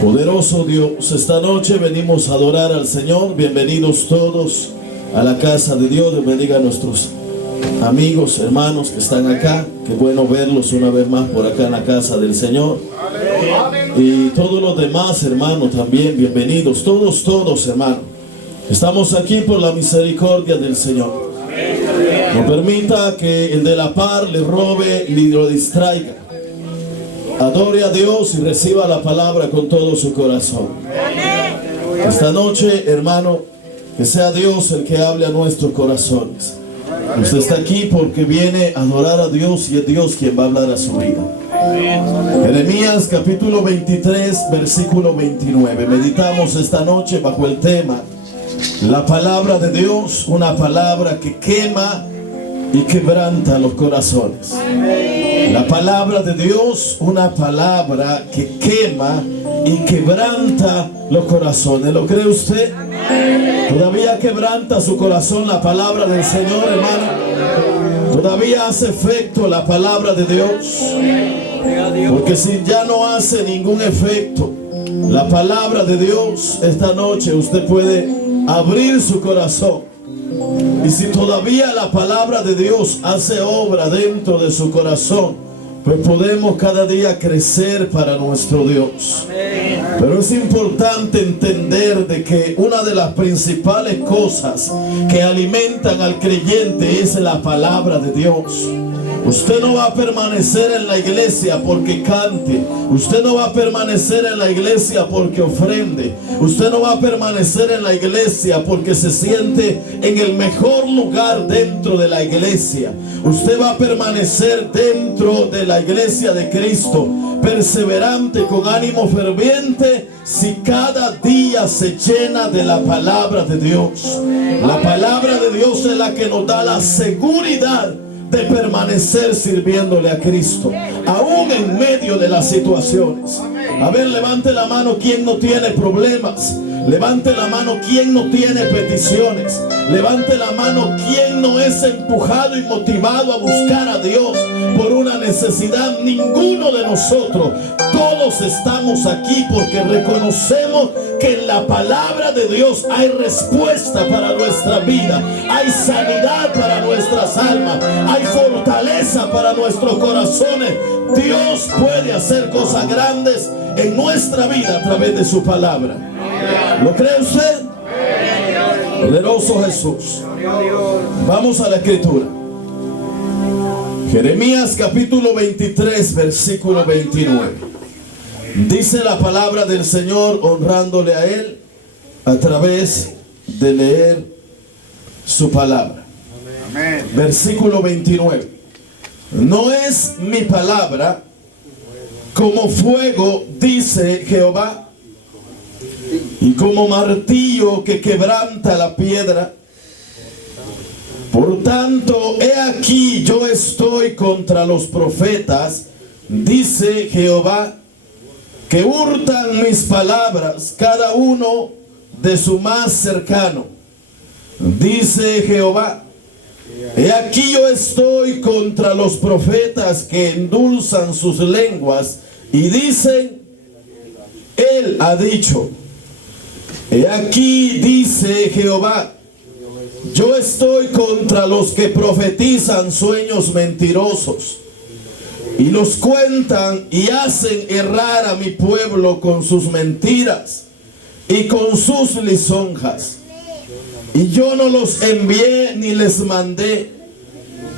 Poderoso Dios, esta noche venimos a adorar al Señor. Bienvenidos todos a la casa de Dios. Dios bendiga a nuestros amigos, hermanos que están acá. Qué bueno verlos una vez más por acá en la casa del Señor. Y todos los demás hermanos también, bienvenidos. Todos hermanos. Estamos aquí por la misericordia del Señor. No permita que el de la par le robe ni lo distraiga. Adore a Dios y reciba la palabra con todo su corazón. Esta noche, hermano, que sea Dios el que hable a nuestros corazones. Usted está aquí porque viene a adorar a Dios y es Dios quien va a hablar a su vida. Jeremías capítulo 23, versículo 29. Meditamos esta noche bajo el tema: la palabra de Dios, una palabra que quema y quebranta los corazones. La palabra de Dios, una palabra que quema y quebranta los corazones. ¿Lo cree usted? ¿Todavía quebranta su corazón la palabra del Señor, hermano? ¿Todavía hace efecto la palabra de Dios? Porque si ya no hace ningún efecto la palabra de Dios, esta noche usted puede abrir su corazón. Y si todavía la palabra de Dios hace obra dentro de su corazón, pues podemos cada día crecer para nuestro Dios. Pero es importante entender de que una de las principales cosas que alimentan al creyente es la palabra de Dios. Usted no va a permanecer en la iglesia porque cante. Usted no va a permanecer en la iglesia porque ofrende. Usted no va a permanecer en la iglesia porque se siente en el mejor lugar dentro de la iglesia. Usted va a permanecer dentro de la iglesia de Cristo, perseverante, con ánimo ferviente, si cada día se llena de la palabra de Dios. La palabra de Dios es la que nos da la seguridad de permanecer sirviéndole a Cristo, aún en medio de las situaciones. A ver, levante la mano quien no tiene problemas. Levante la mano quien no tiene peticiones. Levante la mano quien no es empujado y motivado a buscar a Dios por una necesidad. Ninguno de nosotros. Todos estamos aquí porque reconocemos que en la palabra de Dios hay respuesta para nuestra vida, hay sanidad para nuestras almas, hay fortaleza para nuestros corazones. Dios puede hacer cosas grandes en nuestra vida a través de su palabra. ¿Lo cree usted? Poderoso Jesús. Vamos a la escritura. Jeremías capítulo 23, versículo 29. Dice la palabra del Señor, honrándole a Él a través de leer su palabra. Amén. Versículo 29. No es mi palabra como fuego, dice Jehová, y como martillo que quebranta la piedra. Por tanto, he aquí yo estoy contra los profetas, dice Jehová, que hurtan mis palabras, cada uno de su más cercano. Dice Jehová, he aquí yo estoy contra los profetas que endulzan sus lenguas y dicen, Él ha dicho. He aquí, dice Jehová, yo estoy contra los que profetizan sueños mentirosos y los cuentan y hacen errar a mi pueblo con sus mentiras y con sus lisonjas. Y yo no los envié ni les mandé,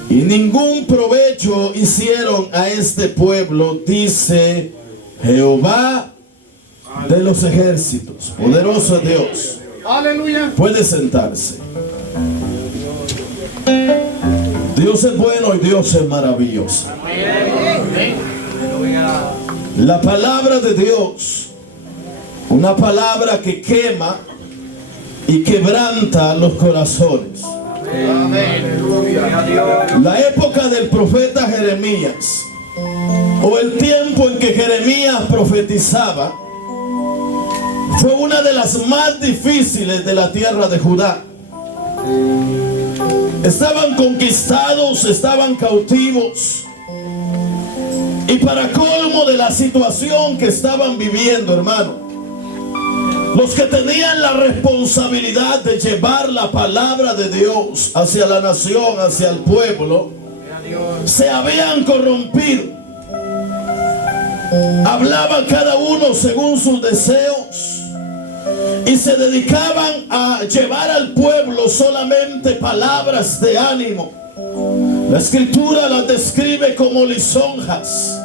y ningún provecho hicieron a este pueblo, dice Jehová de los ejércitos. Poderoso Dios. Aleluya. Puede sentarse. Dios es bueno y Dios es maravilloso. La palabra de Dios, una palabra que quema y quebranta los corazones. La época del profeta Jeremías, o el tiempo en que Jeremías profetizaba, fue una de las más difíciles de la tierra de Judá. Estaban conquistados, estaban cautivos. Y para colmo de la situación que estaban viviendo, hermano, Los que tenían la responsabilidad de llevar la palabra de Dios hacia la nación, hacia el pueblo, se habían corrompido. Hablaban cada uno según sus deseos y se dedicaban a llevar al pueblo solamente palabras de ánimo. La escritura las describe como lisonjas.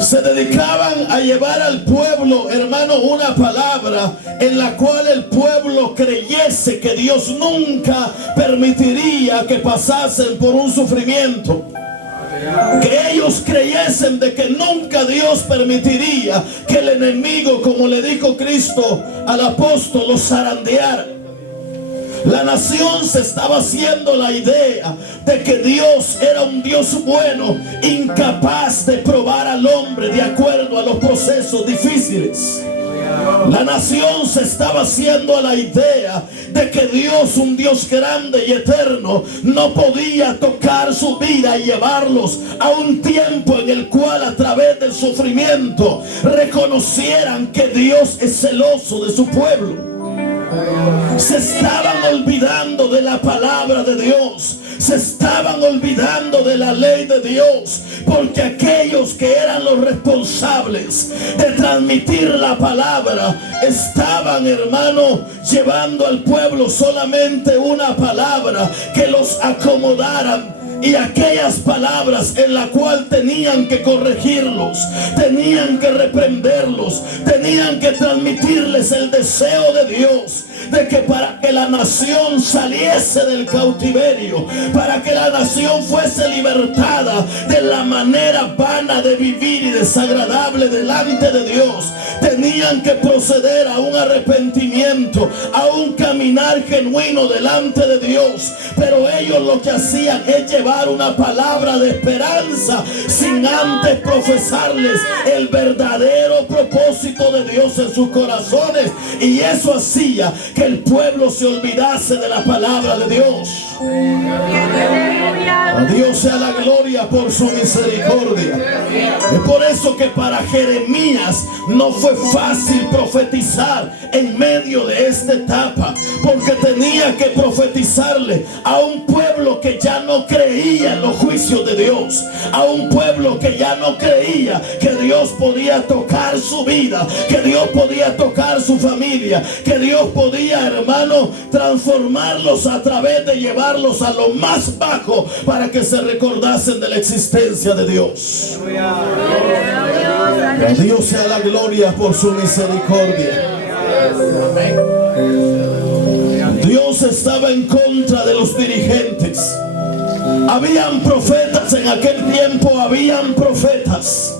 Se dedicaban a llevar al pueblo, hermano, una palabra en la cual el pueblo creyese que Dios nunca permitiría que pasasen por un sufrimiento. Que ellos creyesen de que nunca Dios permitiría que el enemigo, como le dijo Cristo al apóstol, los zarandeara. La nación se estaba haciendo la idea de que Dios era un Dios bueno, incapaz de probar al hombre de acuerdo a los procesos difíciles. La nación se estaba haciendo la idea de que Dios, un Dios grande y eterno, no podía tocar su vida y llevarlos a un tiempo en el cual a través del sufrimiento reconocieran que Dios es celoso de su pueblo. Se estaban olvidando de la palabra de Dios. Se estaban olvidando de la ley de Dios, porque aquellos que eran los responsables de transmitir la palabra estaban, hermano, llevando al pueblo solamente una palabra que los acomodaran. Y aquellas palabras en la cual tenían que corregirlos, tenían que reprenderlos, tenían que transmitirles el deseo de Dios, de que para que la nación saliese del cautiverio, para que la nación fuese libertada de la manera vana de vivir y desagradable delante de Dios, tenían que proceder a un arrepentimiento, a un caminar genuino delante de Dios. Pero ellos lo que hacían es llevar una palabra de esperanza sin antes profesarles el verdadero propósito de Dios en sus corazones, y eso hacía que el pueblo se olvidase de la palabra de Dios. A Dios sea la gloria por su misericordia. Es por eso que para Jeremías no fue fácil profetizar en medio de esta etapa, porque tenía que profetizarle a un pueblo que ya no creía en los juicios de Dios, a un pueblo que ya no creía que Dios podía tocar su vida, que Dios podía tocar su familia, que Dios podía, hermano, transformarlos a través de llevarlos a lo más bajo para que se recordasen de la existencia de Dios. A Dios sea la gloria por su misericordia. Dios estaba en contra de los dirigentes. Habían profetas en aquel tiempo, habían profetas,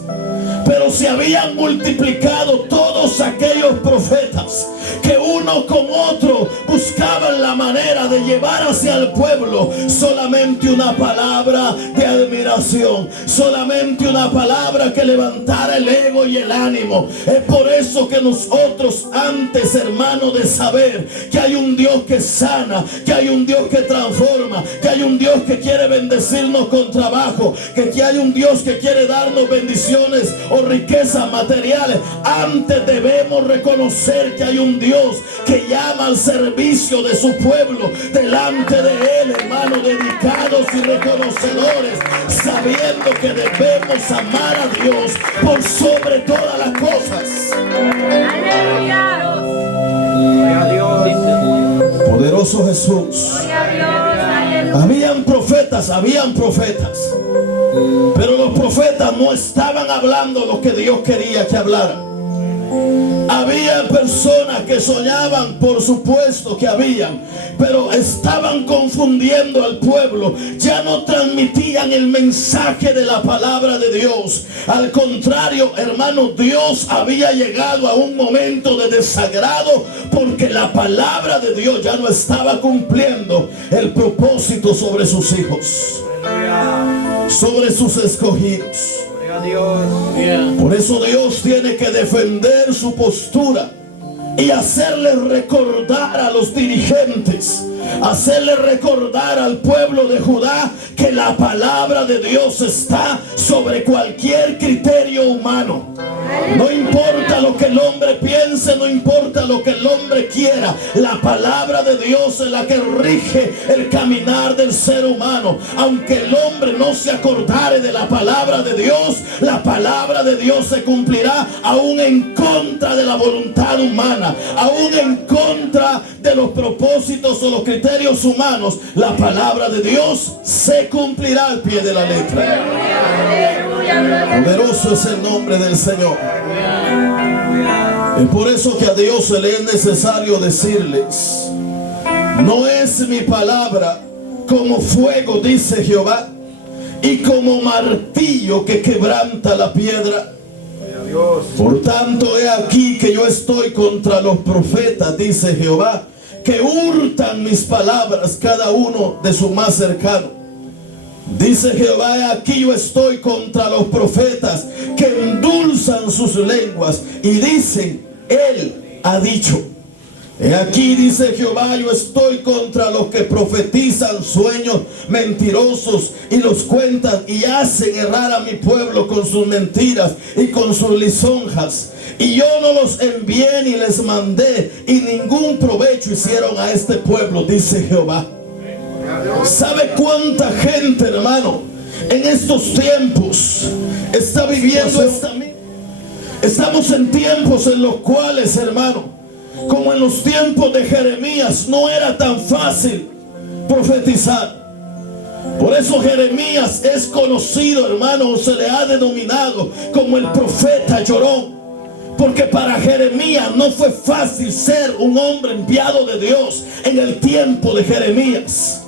pero se habían multiplicado todos aquellos profetas que uno con otro buscaban la manera de llevar hacia el pueblo solamente una palabra de admiración, solamente una palabra que levantara el ego y el ánimo. Es por eso que nosotros, antes, hermano, de saber que hay un Dios que sana, que hay un Dios que transforma, que hay un Dios que quiere bendecirnos con trabajo, que hay un Dios que quiere darnos bendiciones o riquezas materiales, antes debemos reconocer que hay un Dios que llama al servicio de su pueblo delante de Él, hermanos, dedicados y reconocedores, sabiendo que debemos amar a Dios por sobre todas las cosas. Poderoso Jesús. Habían profetas, pero los profetas no estaban hablando lo que Dios quería que hablaran. Había personas que soñaban, por supuesto que habían, pero estaban confundiendo al pueblo. Ya no transmitían el mensaje de la palabra de Dios. Al contrario, hermano, Dios había llegado a un momento de desagrado, porque la palabra de Dios ya no estaba cumpliendo el propósito sobre sus hijos, sobre sus escogidos. Por eso Dios tiene que defender su postura y hacerle recordar a los dirigentes, hacerle recordar al pueblo de Judá que la palabra de Dios está sobre cualquier criterio humano. No importa lo que el hombre piense piense, no importa lo que el hombre quiera. La palabra de Dios es la que rige el caminar del ser humano. Aunque el hombre no se acordare de la palabra de Dios, la palabra de Dios se cumplirá aún en contra de la voluntad humana, aún en contra de los propósitos o los criterios humanos. La palabra de Dios se cumplirá al pie de la letra. Poderoso es el nombre del Señor. Es por eso que a Dios le es necesario decirles: no es mi palabra como fuego, dice Jehová, y como martillo que quebranta la piedra. Por tanto, he aquí que yo estoy contra los profetas, dice Jehová, que hurtan mis palabras, cada uno de su más cercano. Dice Jehová: he aquí yo estoy contra los profetas que endulzan sus lenguas y dicen: Él ha dicho. He aquí, dice Jehová, yo estoy contra los que profetizan sueños mentirosos y los cuentan y hacen errar a mi pueblo con sus mentiras y con sus lisonjas. Y yo no los envié ni les mandé, y ningún provecho hicieron a este pueblo, dice Jehová. ¿Sabe cuánta gente, hermano, en estos tiempos está viviendo esta? Estamos en tiempos en los cuales, hermano, como en los tiempos de Jeremías, no era tan fácil profetizar. Por eso Jeremías es conocido, hermano, se le ha denominado como el profeta llorón. Porque para Jeremías no fue fácil ser un hombre enviado de Dios en el tiempo de Jeremías.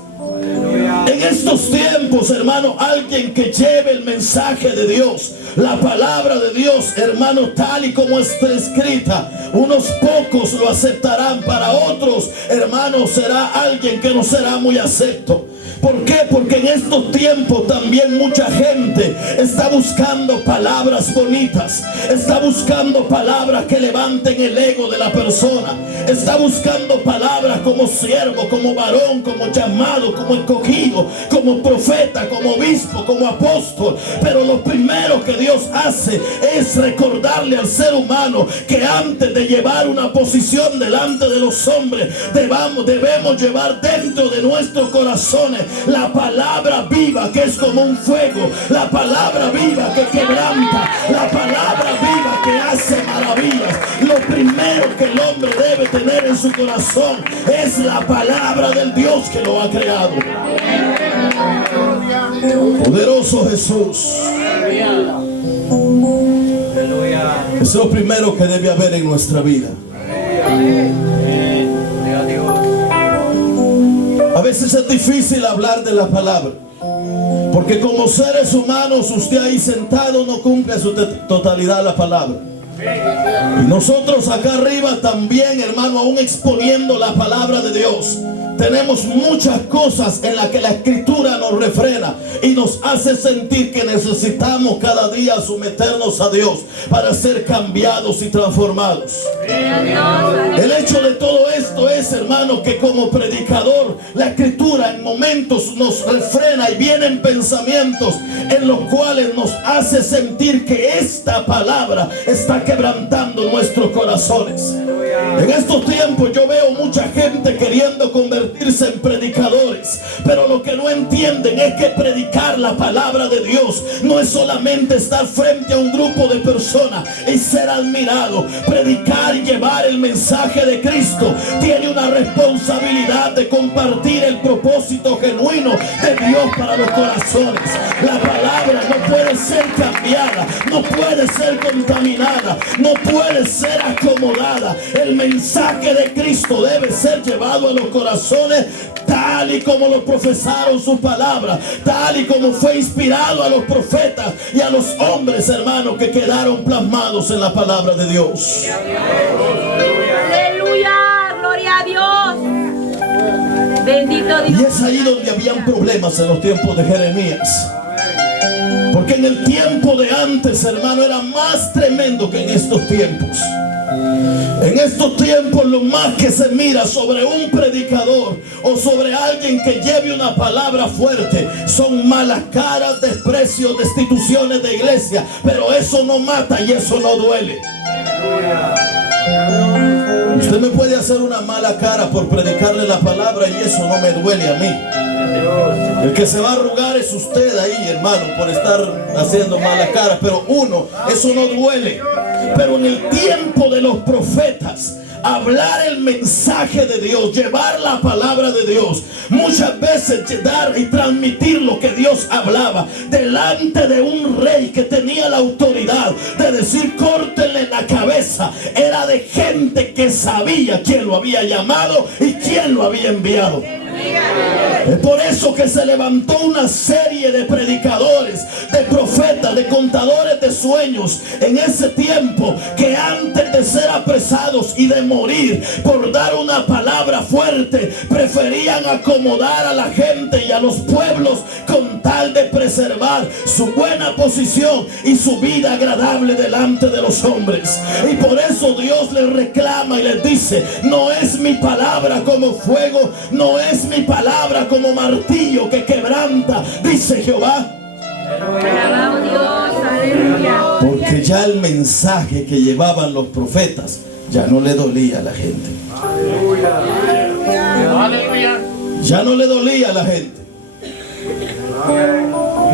En estos tiempos, hermano, alguien que lleve el mensaje de Dios, la palabra de Dios, hermano, tal y como está escrita, unos pocos lo aceptarán. Para otros, hermano, será alguien que no será muy acepto. ¿Por qué? Porque en estos tiempos también mucha gente está buscando palabras bonitas, está buscando palabras que levanten el ego de la persona, está buscando palabras como siervo, como varón, como llamado, como escogido, como profeta, como obispo, como apóstol. Pero lo primero que Dios hace es recordarle al ser humano que antes de llevar una posición delante de los hombres, debemos llevar dentro de nuestros corazones la palabra viva, que es como un fuego, la palabra viva que quebranta, la palabra viva que hace maravillas. Lo primero que el hombre debe tener en su corazón es la palabra del Dios que lo ha creado. Poderoso Jesús. Es lo primero que debe haber en nuestra vida. A veces es difícil hablar de la palabra, porque como seres humanos, usted ahí sentado no cumple a su totalidad la palabra. Y nosotros acá arriba también, hermano, aún exponiendo la palabra de Dios, tenemos muchas cosas en las que la Escritura nos refrena y nos hace sentir que necesitamos cada día someternos a Dios para ser cambiados y transformados. El hecho de todo esto es, hermano, que como predicador, la Escritura en momentos nos refrena y vienen pensamientos en los cuales nos hace sentir que esta palabra está quebrantando nuestros corazones. En estos tiempos yo veo mucha gente queriendo convertirse en predicadores, pero lo que no entienden es que predicar la palabra de Dios no es solamente estar frente a un grupo de personas y ser admirado. Predicar y llevar el mensaje de Cristo tiene una responsabilidad de compartir el propósito genuino de Dios para los corazones. La palabra no puede ser cambiada, no puede ser contaminada, no puede ser acomodada. El mensaje de Cristo debe ser llevado a los corazones tal y como lo profesaron su palabra, tal y como fue inspirado a los profetas y a los hombres, hermanos, que quedaron plasmados en la palabra de Dios. Aleluya, gloria a Dios. Bendito Dios. Y es ahí donde habían problemas en los tiempos de Jeremías. Porque en el tiempo de antes, hermano, era más tremendo que en estos tiempos. En estos tiempos lo más que se mira sobre un predicador o sobre alguien que lleve una palabra fuerte son malas caras, desprecios, destituciones de iglesia. Pero eso no mata y eso no duele. Usted me puede hacer una mala cara por predicarle la palabra y eso no me duele a mí. El que se va a arrugar es usted ahí, hermano, por estar haciendo mala cara. Pero eso no duele. Pero en el tiempo de los profetas, hablar el mensaje de Dios, llevar la palabra de Dios, muchas veces dar y transmitir lo que Dios hablaba delante de un rey que tenía la autoridad de decir córtenle la cabeza, era de gente que sabía quién lo había llamado y quién lo había enviado. Es por eso que se levantó una serie de predicadores, de profetas, de contadores de sueños en ese tiempo, que antes de ser apresados y de morir por dar una palabra fuerte, preferían acomodar a la gente y a los pueblos con tal de preservar su buena posición y su vida agradable delante de los hombres. Y por eso Dios les reclama y les dice: no es mi palabra como fuego, no es mi palabra como martillo que quebranta, dice Jehová. Porque ya el mensaje que llevaban los profetas ya no le dolía a la gente. Ya no le dolía a la gente.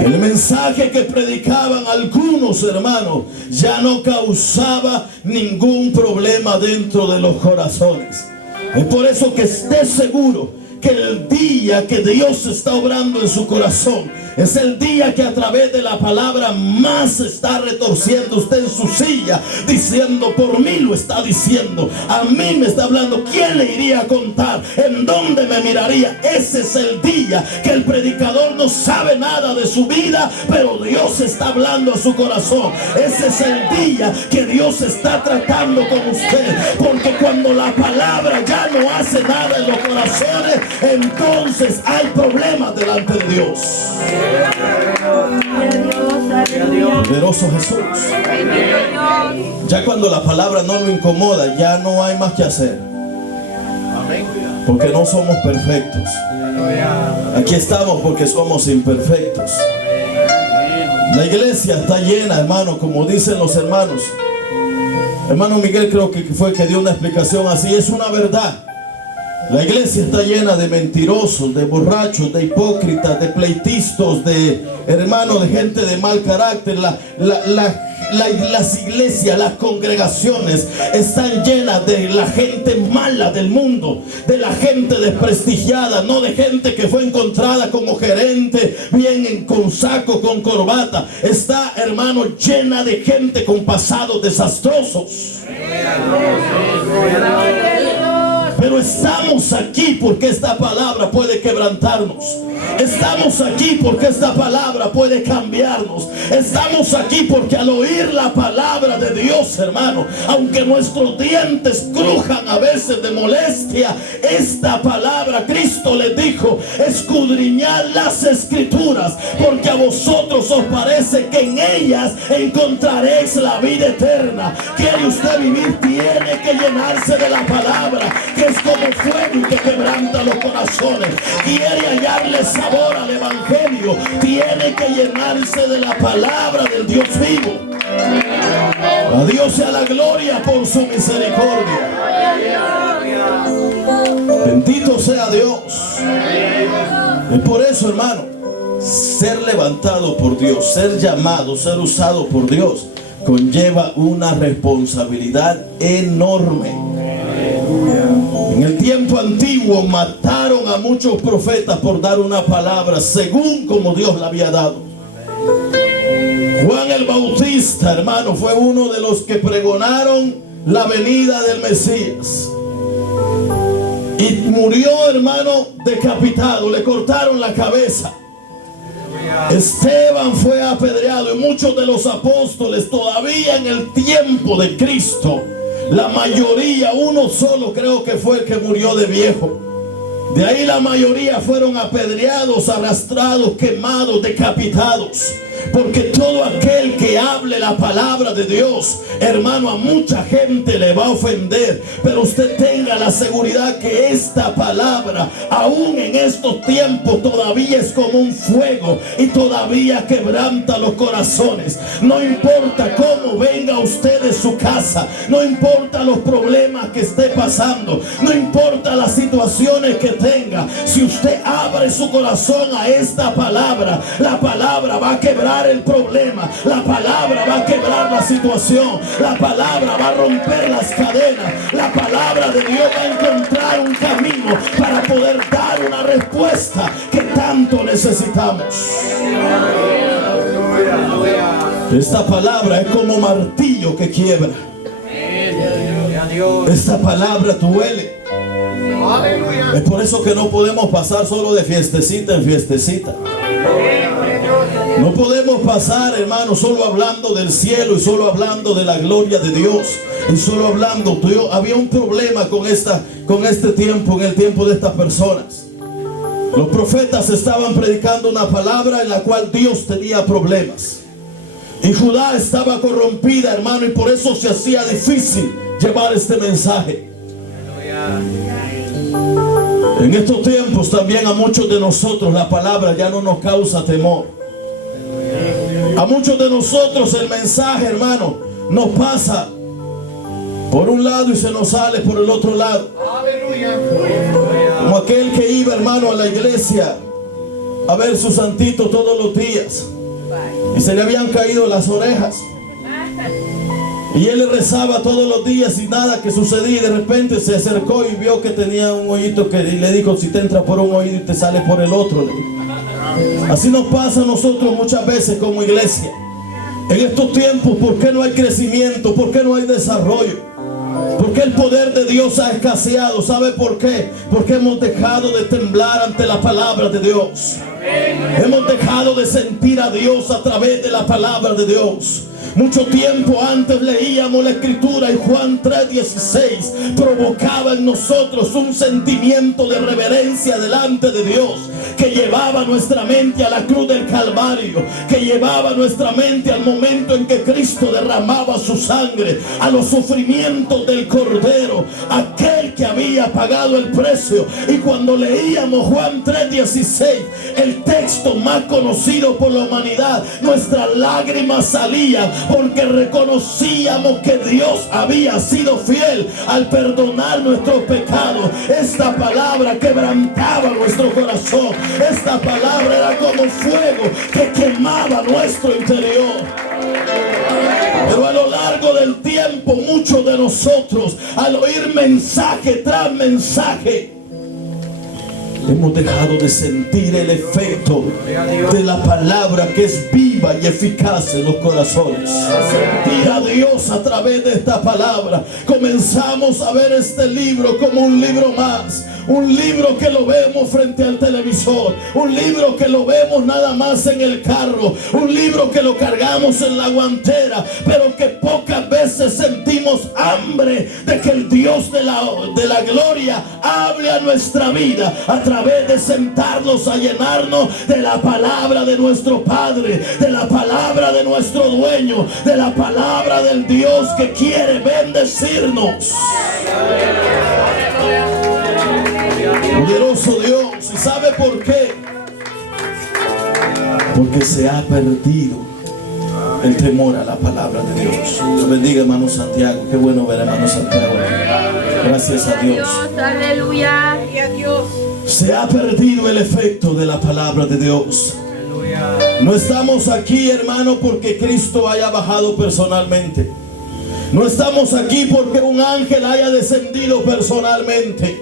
El mensaje que predicaban algunos hermanos ya no causaba ningún problema dentro de los corazones. Es por eso que esté seguro que el día que Dios está obrando en su corazón es el día que a través de la palabra más está retorciendo usted en su silla, diciendo: por mí lo está diciendo, a mí me está hablando. ¿Quién le iría a contar? ¿En dónde me miraría? Ese es el día que el predicador no sabe nada de su vida, pero Dios está hablando a su corazón. Ese es el día que Dios está tratando con usted, porque cuando la palabra ya no hace nada en los corazones, entonces hay problemas delante de Dios. Poderoso Jesús. Ya cuando la palabra no lo incomoda, ya no hay más que hacer, porque no somos perfectos. Aquí estamos porque somos imperfectos. La iglesia está llena, hermano, como dicen los hermanos. Hermano Miguel creo que fue que dio una explicación así. Es una verdad. La iglesia está llena de mentirosos, de borrachos, de hipócritas, de pleitistas, de hermanos, de gente de mal carácter. Las iglesias, las congregaciones están llenas de la gente mala del mundo, de la gente desprestigiada, no de gente que fue encontrada como gerente, bien con saco, con corbata. Está, hermano, llena de gente con pasados desastrosos. Pero estamos aquí porque esta palabra puede quebrantarnos. Estamos aquí porque esta palabra puede cambiarnos. Estamos aquí porque al oír la palabra de Dios, hermano, aunque nuestros dientes crujan a veces de molestia, esta palabra, Cristo les dijo: escudriñad las escrituras, porque a vosotros os parece que en ellas encontraréis la vida eterna. ¿Quiere usted vivir? Tiene que llenarse de la palabra, que es como fuego y que quebranta los corazones. Quiere hallarle sabor al evangelio, tiene que llenarse de la palabra del Dios vivo. A Dios sea la gloria por su misericordia. Bendito sea Dios. Es por eso, hermano, ser levantado por Dios, ser llamado, ser usado por Dios, conlleva una responsabilidad enorme. En el tiempo antiguo mataron a muchos profetas por dar una palabra según como Dios la había dado. Juan el Bautista, hermano, fue uno de los que pregonaron la venida del Mesías. Y murió, hermano, decapitado, le cortaron la cabeza. Esteban fue apedreado y muchos de los apóstoles todavía en el tiempo de Cristo. La mayoría, uno solo creo que fue el que murió de viejo. De ahí la mayoría fueron apedreados, arrastrados, quemados, decapitados. Porque todo aquel que hable la palabra de Dios, hermano, a mucha gente le va a ofender. Pero usted tenga la seguridad que esta palabra, aún en estos tiempos, todavía es como un fuego y todavía quebranta los corazones. No importa cómo venga usted de su casa, no importa los problemas que esté pasando, no importa las situaciones que tenga. Si usted abre su corazón a esta palabra, la palabra va a quebrar el problema, la palabra va a quebrar la situación, la palabra va a romper las cadenas, la palabra de Dios va a encontrar un camino para poder dar una respuesta que tanto necesitamos. Esta palabra es como martillo que quiebra. Esta palabra duele. Es por eso que no podemos pasar solo de fiestecita en fiestecita. No podemos pasar, hermano, solo hablando del cielo y solo hablando de la gloria de Dios y solo hablando. Había un problema con este tiempo, en el tiempo de estas personas. Los profetas estaban predicando una palabra en la cual Dios tenía problemas. Y Judá estaba corrompida, hermano, y por eso se hacía difícil llevar este mensaje. En estos tiempos también a muchos de nosotros la palabra ya no nos causa temor. A muchos de nosotros el mensaje, hermano, nos pasa por un lado y se nos sale por el otro lado. Como aquel que iba, hermano, a la iglesia a ver su santito todos los días y se le habían caído las orejas. Y él le rezaba todos los días y nada que sucedía. Y de repente se acercó y vio que tenía un hoyito, y le dijo: si te entra por un oído y te sale por el otro. Así nos pasa a nosotros muchas veces como iglesia. En estos tiempos, ¿por qué no hay crecimiento? ¿Por qué no hay desarrollo? ¿Por qué el poder de Dios ha escaseado? ¿Sabe por qué? Porque hemos dejado de temblar ante la palabra de Dios. Hemos dejado de sentir a Dios a través de la palabra de Dios. Mucho tiempo antes leíamos la escritura y Juan 3:16 provocaba en nosotros un sentimiento de reverencia delante de Dios, que llevaba nuestra mente a la cruz del Calvario, que llevaba nuestra mente al momento en que Cristo derramaba su sangre, a los sufrimientos del Cordero, aquel que había pagado el precio. Y cuando leíamos Juan 3:16, el texto más conocido por la humanidad, nuestras lágrimas salían porque reconocíamos que Dios había sido fiel al perdonar nuestros pecados. Esta palabra quebrantaba nuestro corazón. Esta palabra era como fuego que quemaba nuestro interior. Pero a lo largo del tiempo, muchos de nosotros, al oír mensaje tras mensaje, hemos dejado de sentir el efecto de la palabra, que es viva y eficaz en los corazones. Sentir a Dios a través de esta palabra. Comenzamos a ver este libro como un libro más. Un libro que lo vemos frente al televisor. Un libro que lo vemos nada más en el carro. Un libro que lo cargamos en la guantera. Pero que pocas veces sentimos hambre de que el Dios de la gloria hable a nuestra vida a través de sentarnos a llenarnos de la palabra de nuestro Padre, de la palabra de nuestro dueño, de la palabra del Dios que quiere bendecirnos. Poderoso Dios. ¿Y sabe por qué? Porque se ha perdido el temor a la palabra de Dios. Dios bendiga, hermano Santiago. Qué bueno ver a hermano Santiago. Gracias a Dios. Aleluya. Se ha perdido el efecto de la palabra de Dios. No estamos aquí, hermano, porque Cristo haya bajado personalmente. No estamos aquí porque un ángel haya descendido personalmente.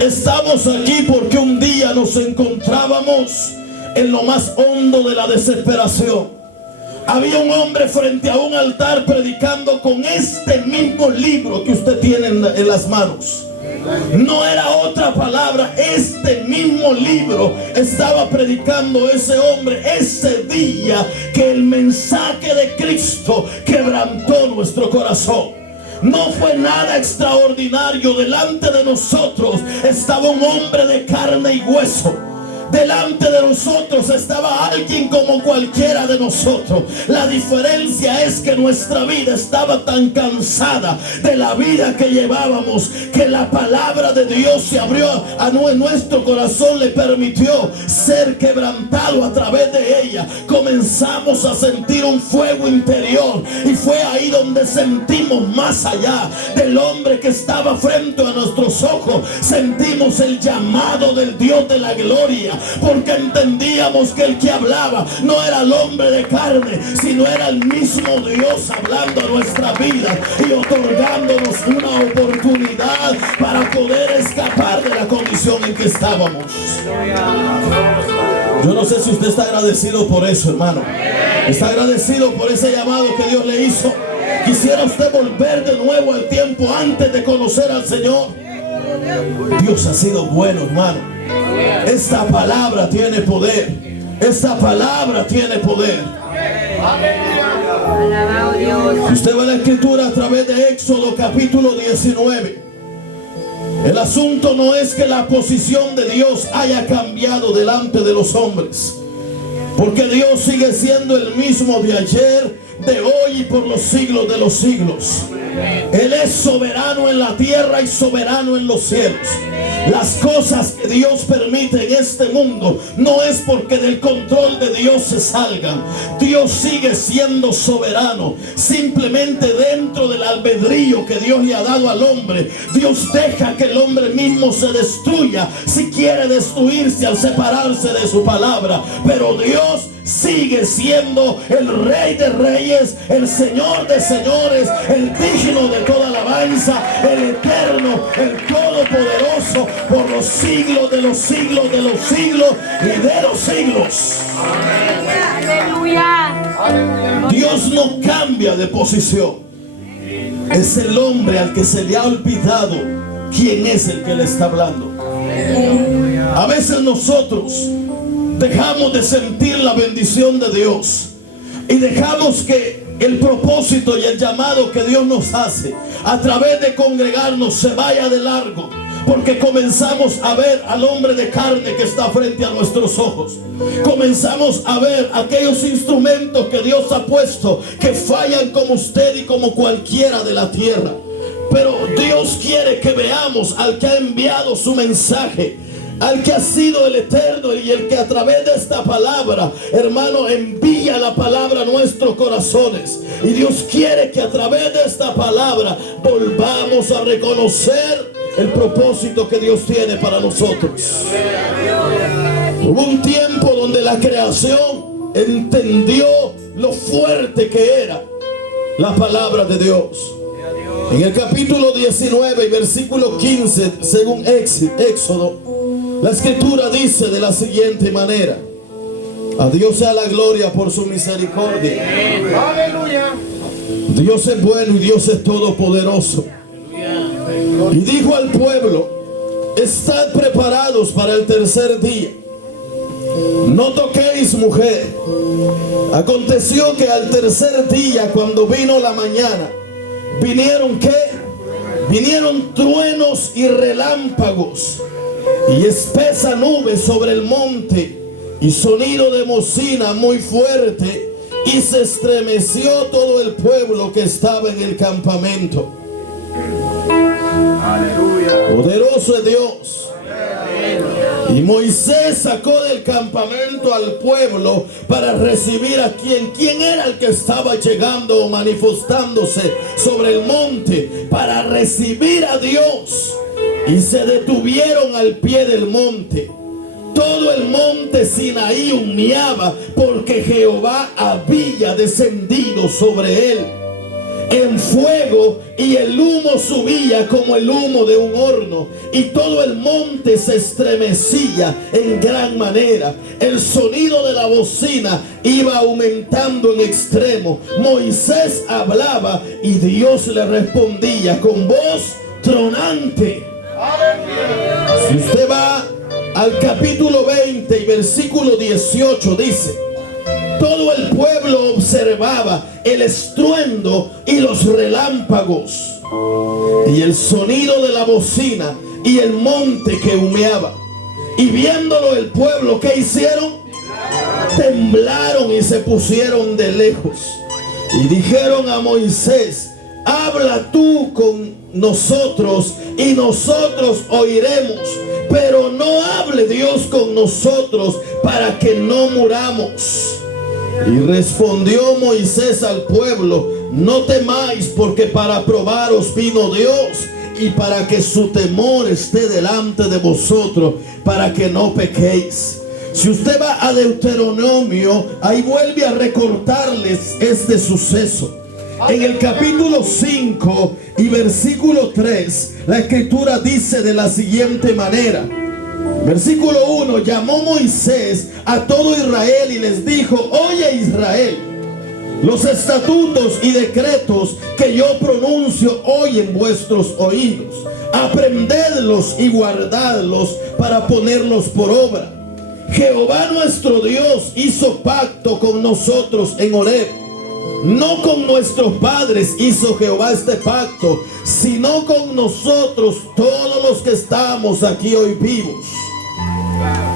Estamos aquí porque un día nos encontrábamos en lo más hondo de la desesperación. Había un hombre frente a un altar predicando con este mismo libro que usted tiene en las manos. No era otra palabra, este mismo libro estaba predicando ese hombre ese día que el mensaje de Cristo quebrantó nuestro corazón. No fue nada extraordinario. Delante de nosotros estaba un hombre de carne y hueso, Delante de nosotros estaba alguien como cualquiera de nosotros. La diferencia es que nuestra vida estaba tan cansada de la vida que llevábamos, que la palabra de Dios se abrió a nuestro corazón, le permitió ser quebrantado a través de ella. Comenzamos a sentir un fuego interior, y fue ahí donde sentimos más allá del hombre que estaba frente a nuestros ojos. Sentimos el llamado del Dios de la gloria, porque entendíamos que el que hablaba no era el hombre de carne, sino era el mismo Dios hablando a nuestra vida y otorgándonos una oportunidad para poder escapar de la condición en que estábamos. Yo no sé si usted está agradecido por eso, hermano. Está agradecido por ese llamado que Dios le hizo. Quisiera usted volver de nuevo al tiempo antes de conocer al Señor. Dios ha sido bueno, hermano. Esta palabra tiene poder. Esta palabra tiene poder. Usted ve la escritura a través de Éxodo capítulo 19. El asunto no es que la posición de Dios haya cambiado delante de los hombres, porque Dios sigue siendo el mismo de ayer, de hoy y por los siglos de los siglos. Él es soberano en la tierra y soberano en los cielos. Las cosas que Dios permite en este mundo no es porque del control de Dios se salgan. Dios sigue siendo soberano. Simplemente dentro del albedrío que Dios le ha dado al hombre, Dios deja que el hombre mismo se destruya si quiere destruirse al separarse de su palabra. Pero Dios sigue siendo el Rey de Reyes, el Señor de Señores, el digno de toda alabanza, el eterno, el todopoderoso, por los siglos de los siglos de los siglos y de los siglos. Aleluya. Dios no cambia de posición. Es el hombre al que se le ha olvidado quién es el que le está hablando. A veces nosotros dejamos de sentir la bendición de Dios y dejamos que el propósito y el llamado que Dios nos hace a través de congregarnos se vaya de largo, porque comenzamos a ver al hombre de carne que está frente a nuestros ojos. Comenzamos a ver aquellos instrumentos que Dios ha puesto que fallan como usted y como cualquiera de la tierra. Pero Dios quiere que veamos al que ha enviado su mensaje, al que ha sido el eterno y el que a través de esta palabra, hermano, envía la palabra a nuestros corazones. Y Dios quiere que a través de esta palabra volvamos a reconocer el propósito que Dios tiene para nosotros. Hubo un tiempo donde la creación entendió lo fuerte que era la palabra de Dios. En el capítulo 19 y versículo 15, según Éxodo, la escritura dice de la siguiente manera: a Dios sea la gloria por su misericordia. Aleluya. Dios es bueno y Dios es todopoderoso. Y dijo al pueblo: estad preparados para el tercer día. No toquéis mujer. Aconteció que al tercer día, cuando vino la mañana, vinieron ¿qué? Vinieron truenos y relámpagos y espesa nube sobre el monte y sonido de bocina muy fuerte, y se estremeció todo el pueblo que estaba en el campamento. Aleluya. Poderoso es Dios. Y Moisés sacó del campamento al pueblo para recibir a quién era el que estaba llegando o manifestándose sobre el monte, para recibir a Dios. Y se detuvieron al pie del monte. Todo el monte Sinaí humeaba, porque Jehová había descendido sobre él en fuego, y el humo subía como el humo de un horno, y todo el monte se estremecía en gran manera. El sonido de la bocina iba aumentando en extremo. Moisés hablaba y Dios le respondía con voz tronante. Si usted va al capítulo 20 y versículo 18, dice: todo el pueblo observaba el estruendo y los relámpagos y el sonido de la bocina y el monte que humeaba. Y viéndolo el pueblo, ¿qué hicieron? Temblaron y se pusieron de lejos. Y dijeron a Moisés: habla tú con nosotros y nosotros oiremos, pero no hable Dios con nosotros para que no muramos. Y respondió Moisés al pueblo: no temáis, porque para probaros vino Dios, y para que su temor esté delante de vosotros, para que no pequéis. Si usted va a Deuteronomio, ahí vuelve a recordarles este suceso. En el capítulo 5 y versículo 3, la escritura dice de la siguiente manera. Versículo 1: llamó Moisés a todo Israel y les dijo: oye Israel, los estatutos y decretos que yo pronuncio hoy en vuestros oídos, aprendedlos y guardadlos para ponerlos por obra. Jehová nuestro Dios hizo pacto con nosotros en Horeb. No con nuestros padres hizo Jehová este pacto, sino con nosotros, todos los que estamos aquí hoy vivos.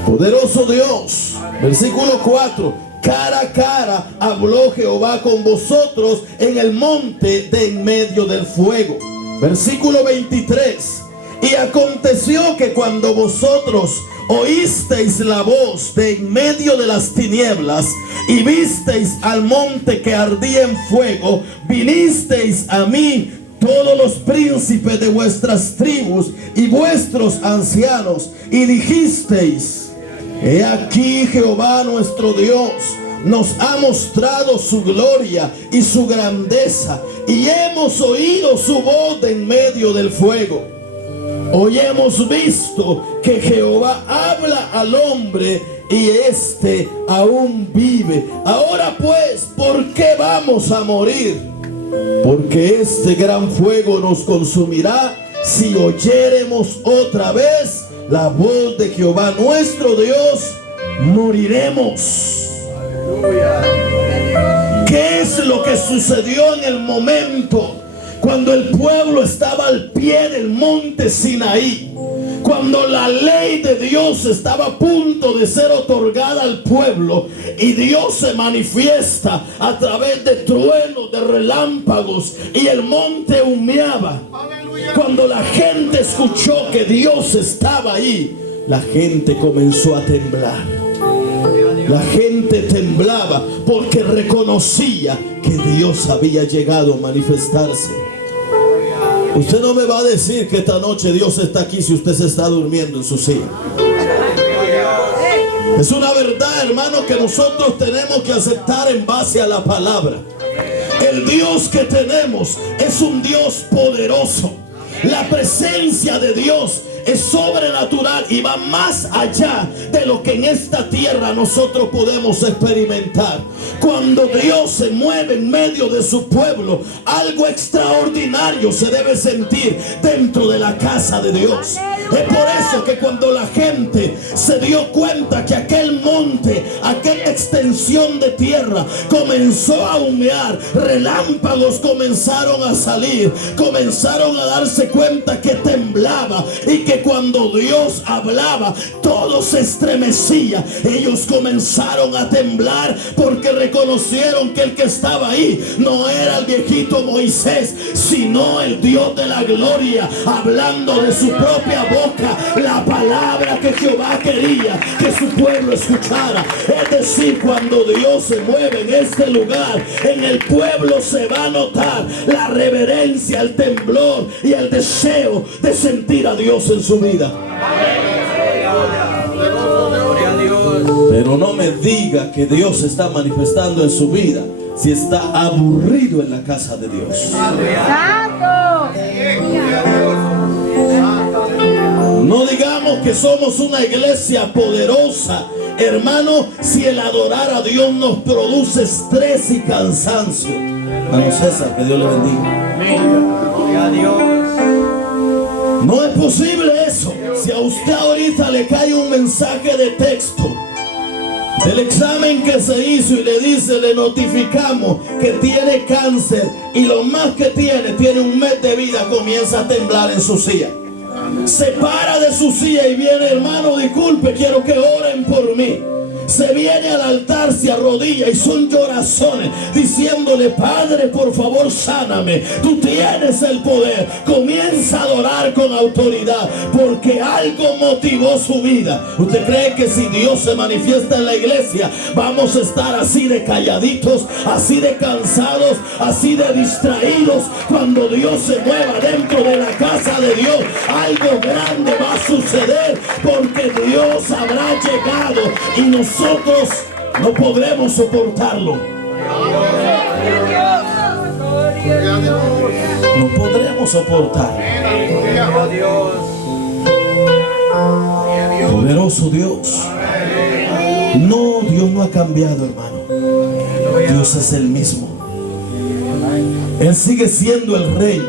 Poderoso Dios. Versículo 4: cara a cara habló Jehová con vosotros en el monte de en medio del fuego. Versículo 23: y aconteció que cuando vosotros oísteis la voz de en medio de las tinieblas y visteis al monte que ardía en fuego, vinisteis a mí todos los príncipes de vuestras tribus y vuestros ancianos, y dijisteis: he aquí Jehová nuestro Dios nos ha mostrado su gloria y su grandeza, y hemos oído su voz de en medio del fuego. Hoy hemos visto que Jehová habla al hombre y éste aún vive. Ahora pues, ¿por qué vamos a morir? Porque este gran fuego nos consumirá si oyéremos otra vez la voz de Jehová nuestro Dios. Moriremos. ¿Qué es lo que sucedió en el momento cuando el pueblo estaba al pie del monte Sinaí? Cuando la ley de Dios estaba a punto de ser otorgada al pueblo, y Dios se manifiesta a través de truenos, de relámpagos, y el monte humeaba. Cuando la gente escuchó que Dios estaba ahí, la gente comenzó a temblar. La gente temblaba porque reconocía que Dios había llegado a manifestarse. Usted no me va a decir que esta noche Dios está aquí si usted se está durmiendo en su silla. Es una verdad, hermano, que nosotros tenemos que aceptar en base a la palabra. El Dios que tenemos es un Dios poderoso. La presencia de Dios es sobrenatural y va más allá de lo que en esta tierra nosotros podemos experimentar. Cuando Dios se mueve en medio de su pueblo, algo extraordinario se debe sentir dentro de la casa de Dios. Es por eso que cuando la gente se dio cuenta que aquel monte, aquella extensión de tierra comenzó a humear, relámpagos comenzaron a salir, comenzaron a darse cuenta que temblaba, y que cuando Dios hablaba todo se estremecía. Ellos comenzaron a temblar porque reconocieron que el que estaba ahí no era el viejito Moisés, sino el Dios de la gloria, hablando de su propia boca la palabra que Jehová quería que su pueblo escuchara. Es decir, cuando Dios se mueve en este lugar, en el pueblo se va a notar la reverencia, el temblor y el deseo de sentir a Dios en su vida. Pero no me diga que Dios se está manifestando en su vida si está aburrido en la casa de Dios. No digamos que somos una iglesia poderosa, hermano, si el adorar a Dios nos produce estrés y cansancio. Hermano César, que Dios le bendiga. No es posible eso. Si a usted ahorita le cae un mensaje de texto del examen que se hizo y le dice, le notificamos que tiene cáncer, y lo más que tiene un mes de vida, comienza a temblar en su silla. Se para de su silla y viene: hermano, disculpe, quiero que oren por mí. Se viene al altar, se arrodilla y son llorazones diciéndole: Padre, por favor, sáname, tú tienes el poder. Comienza a adorar con autoridad porque algo motivó su vida. ¿Usted cree que si Dios se manifiesta en la iglesia vamos a estar así de calladitos, así de cansados, así de distraídos? Cuando Dios se mueva dentro de la casa de Dios, algo grande va a suceder, porque Dios habrá llegado y nosotros no podremos soportarlo. No podremos soportarlo. Poderoso Dios. No, Dios no ha cambiado, hermano. Dios es el mismo. Él sigue siendo el Rey.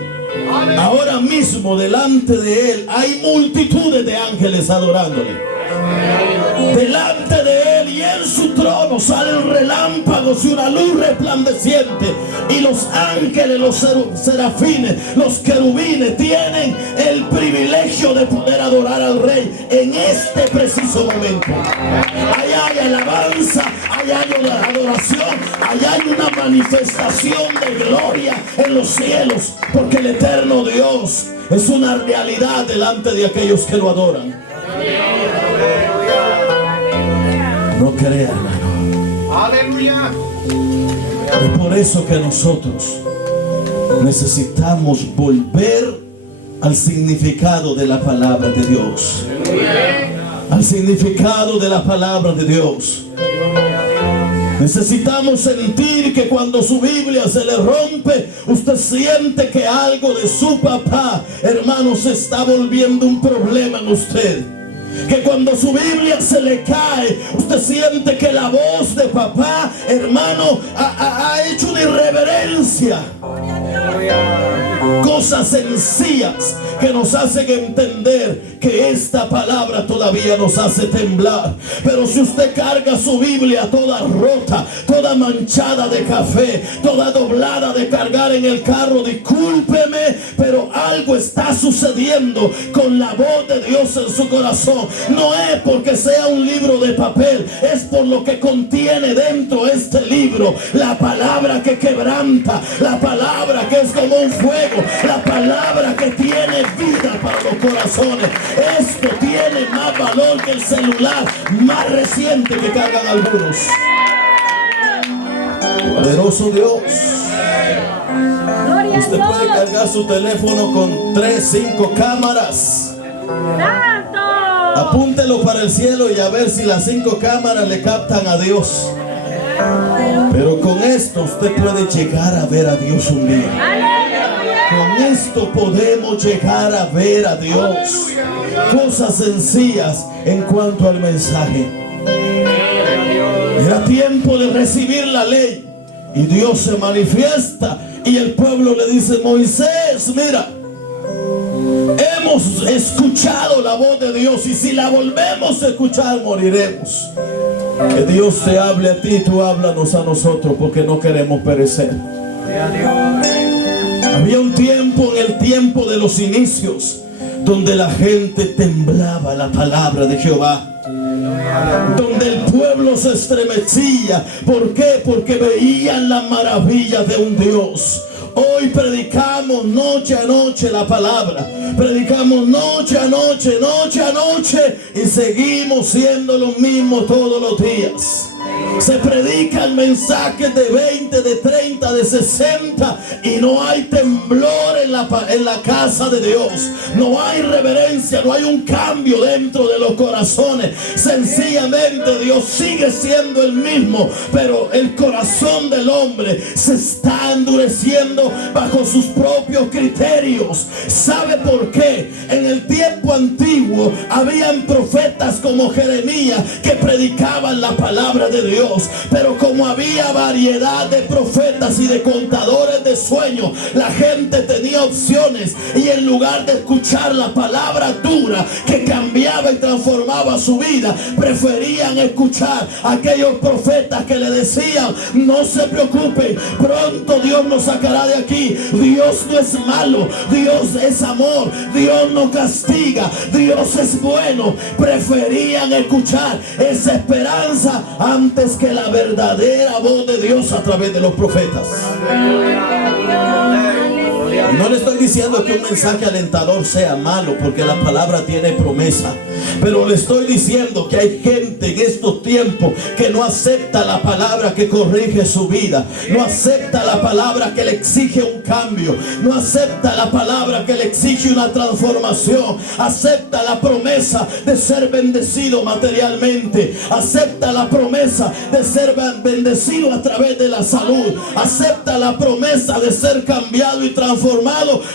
Ahora mismo delante de Él hay multitudes de ángeles adorándole. Delante de Él y en su trono salen relámpagos y una luz resplandeciente, y los ángeles, los serafines, los querubines tienen el privilegio de poder adorar al Rey en este preciso momento. Allá hay alabanza, allá hay adoración, allá hay una manifestación de gloria en los cielos, porque el eterno Dios es una realidad delante de aquellos que lo adoran. No crea, hermano. Aleluya. Es por eso que nosotros necesitamos volver al significado de la palabra de Dios. Al significado de la palabra de Dios. Necesitamos sentir que cuando su Biblia se le rompe, usted siente que algo de su papá, hermano, se está volviendo un problema en usted. Que cuando su Biblia se le cae, usted siente que la voz de papá, hermano, ha hecho una irreverencia. Cosas sencillas que nos hacen entender que esta palabra todavía nos hace temblar. Pero si usted carga su Biblia toda rota, toda manchada de café, toda doblada de cargar en el carro, discúlpeme, pero algo está sucediendo con la voz de Dios en su corazón. No es porque sea un libro de papel, es por lo que contiene dentro este libro. La palabra que quebranta, la palabra que es como un fuego, la palabra que tiene vida para los corazones. Esto tiene más valor que el celular más reciente que cargan algunos. Poderoso Dios. Usted puede cargar su teléfono con 3, 5 cámaras. Apúntelo para el cielo y a ver si las 5 cámaras le captan a Dios. Pero con esto usted puede llegar a ver a Dios un día. Con esto podemos llegar a ver a Dios. Cosas sencillas en cuanto al mensaje. Era tiempo de recibir la ley y Dios se manifiesta y el pueblo le dice: Moisés, mira, hemos escuchado la voz de Dios y si la volvemos a escuchar moriremos. Que Dios te hable a ti, tú háblanos a nosotros, porque no queremos perecer. Había un tiempo, en el tiempo de los inicios, donde la gente temblaba la palabra de Jehová, donde el pueblo se estremecía. ¿Por qué? Porque veían la maravilla de un Dios. Hoy predicamos noche a noche la palabra, predicamos noche a noche, noche a noche, y seguimos siendo lo mismo todos los días. Se predican mensajes de 20, de 30, de 60 y no hay temblor en la casa de Dios. No hay reverencia, no hay un cambio dentro de los corazones. Sencillamente Dios sigue siendo el mismo, pero el corazón del hombre se está endureciendo bajo sus propios criterios. ¿Sabe por qué? En el tiempo tiempo antiguo habían profetas como Jeremías que predicaban la palabra de Dios, pero como había variedad de profetas y de contadores de sueños, la gente tenía opciones, y en lugar de escuchar la palabra dura que cambiaba y transformaba su vida, preferían escuchar a aquellos profetas que le decían: no se preocupen, pronto Dios nos sacará de aquí. Dios no es malo, Dios es amor, Dios no castiga, Dios es bueno. Preferían escuchar esa esperanza antes que la verdadera voz de Dios a través de los profetas. No le estoy diciendo que un mensaje alentador sea malo, porque la palabra tiene promesa, pero le estoy diciendo que hay gente en estos tiempos que no acepta la palabra que corrige su vida, no acepta la palabra que le exige un cambio, no acepta la palabra que le exige una transformación, acepta la promesa de ser bendecido materialmente, acepta la promesa de ser bendecido a través de la salud, acepta la promesa de ser cambiado y transformado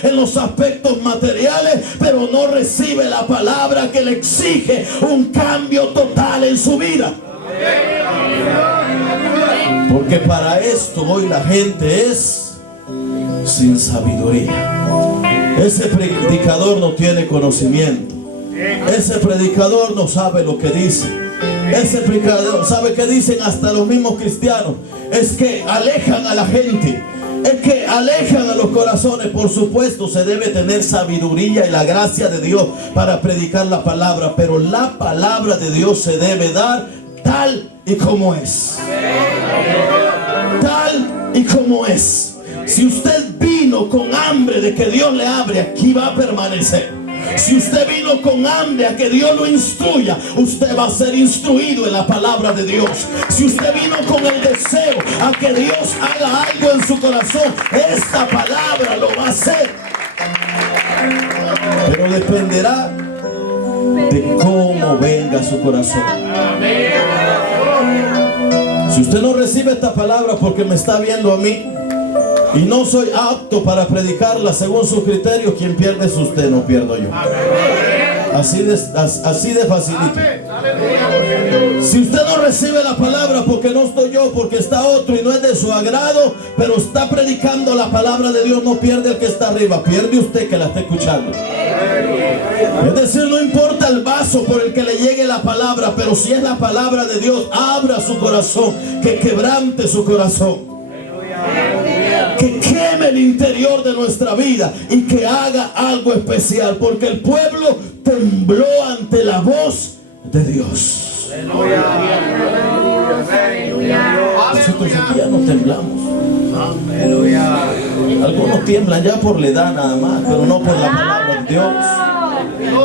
en los aspectos materiales, pero no recibe la palabra que le exige un cambio total en su vida. Porque para esto hoy la gente es sin sabiduría. Ese predicador no tiene conocimiento, ese predicador no sabe lo que dice, ese predicador, ¿sabe qué dicen hasta los mismos cristianos? Es que alejan a la gente, es que alejan a los corazones. Por supuesto, se debe tener sabiduría y la gracia de Dios para predicar la palabra, pero la palabra de Dios se debe dar tal y como es. Tal y como es. Si usted vino con hambre de que Dios le hable, aquí va a permanecer. Si usted vino con hambre a que Dios lo instruya, usted va a ser instruido en la palabra de Dios. Si usted vino con el deseo a que Dios haga algo en su corazón, esta palabra lo va a hacer. Pero dependerá de cómo venga su corazón. Si usted no recibe esta palabra porque me está viendo a mí y no soy apto para predicarla según su criterio, quien pierde es usted, no pierdo yo. Así de facilito. Si usted no recibe la palabra porque no estoy yo, porque está otro y no es de su agrado, pero está predicando la palabra de Dios, no pierde el que está arriba, pierde usted que la está escuchando. Es decir, no importa el vaso por el que le llegue la palabra, pero si es la palabra de Dios, abra su corazón, que quebrante su corazón, que queme el interior de nuestra vida y que haga algo especial, porque el pueblo tembló ante la voz de Dios. Nosotros aquí ya no temblamos. Algunos tiemblan ya por la edad nada más, pero no por la palabra de Dios.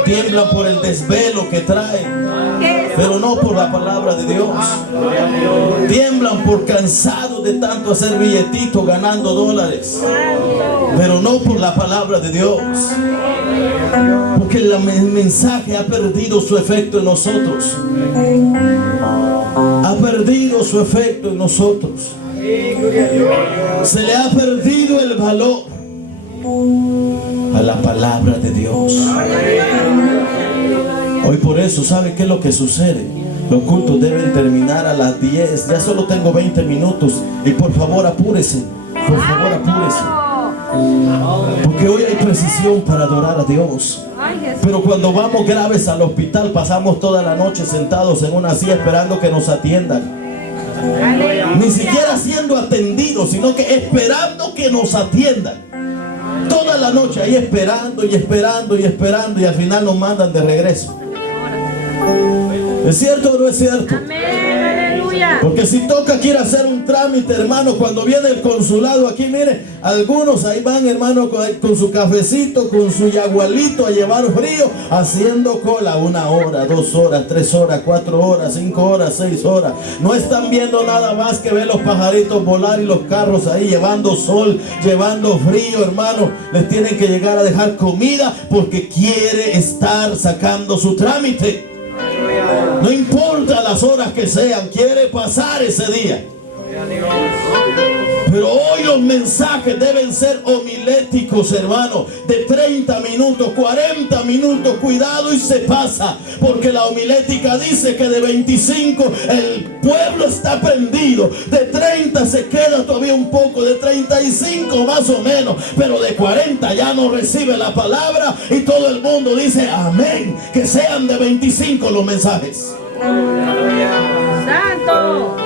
Tiemblan por el desvelo que traen, pero no por la palabra de Dios. Tiemblan por cansado de tanto hacer billetitos ganando dólares, pero no por la palabra de Dios. Porque el mensaje ha perdido su efecto en nosotros. Ha perdido su efecto en nosotros. Se le ha perdido el valor a la palabra de Dios. Hoy por eso, ¿sabe qué es lo que sucede? Los cultos deben terminar a las 10. Ya solo tengo 20 minutos. Y por favor apúrese. Por favor apúrese. Porque hoy hay precisión para adorar a Dios. Pero cuando vamos graves al hospital, pasamos toda la noche sentados en una silla esperando que nos atiendan. Ni siquiera siendo atendidos, sino que esperando que nos atiendan. Toda la noche ahí esperando y esperando y esperando, y al final nos mandan de regreso. ¿Es cierto o no es cierto? Porque si toca quiere hacer un trámite, hermano, cuando viene el consulado aquí, mire, algunos ahí van, hermano, con su cafecito, con su yagualito a llevar frío, haciendo cola 1 hora, 2 horas, 3 horas, 4 horas, 5 horas, 6 horas. No están viendo nada más que ver los pajaritos volar y los carros ahí llevando sol, llevando frío, hermano. Les tienen que llegar a dejar comida porque quiere estar sacando su trámite. No importa las horas que sean, quiere pasar ese día. Pero hoy los mensajes deben ser homiléticos, hermano, de 30 minutos, 40 minutos. Cuidado y se pasa, porque la homilética dice que de 25 el pueblo está prendido, de 30 se queda todavía un poco, de 35 más o menos, pero de 40 ya no recibe la palabra y todo el mundo dice amén. Que sean de 25 los mensajes. Santo.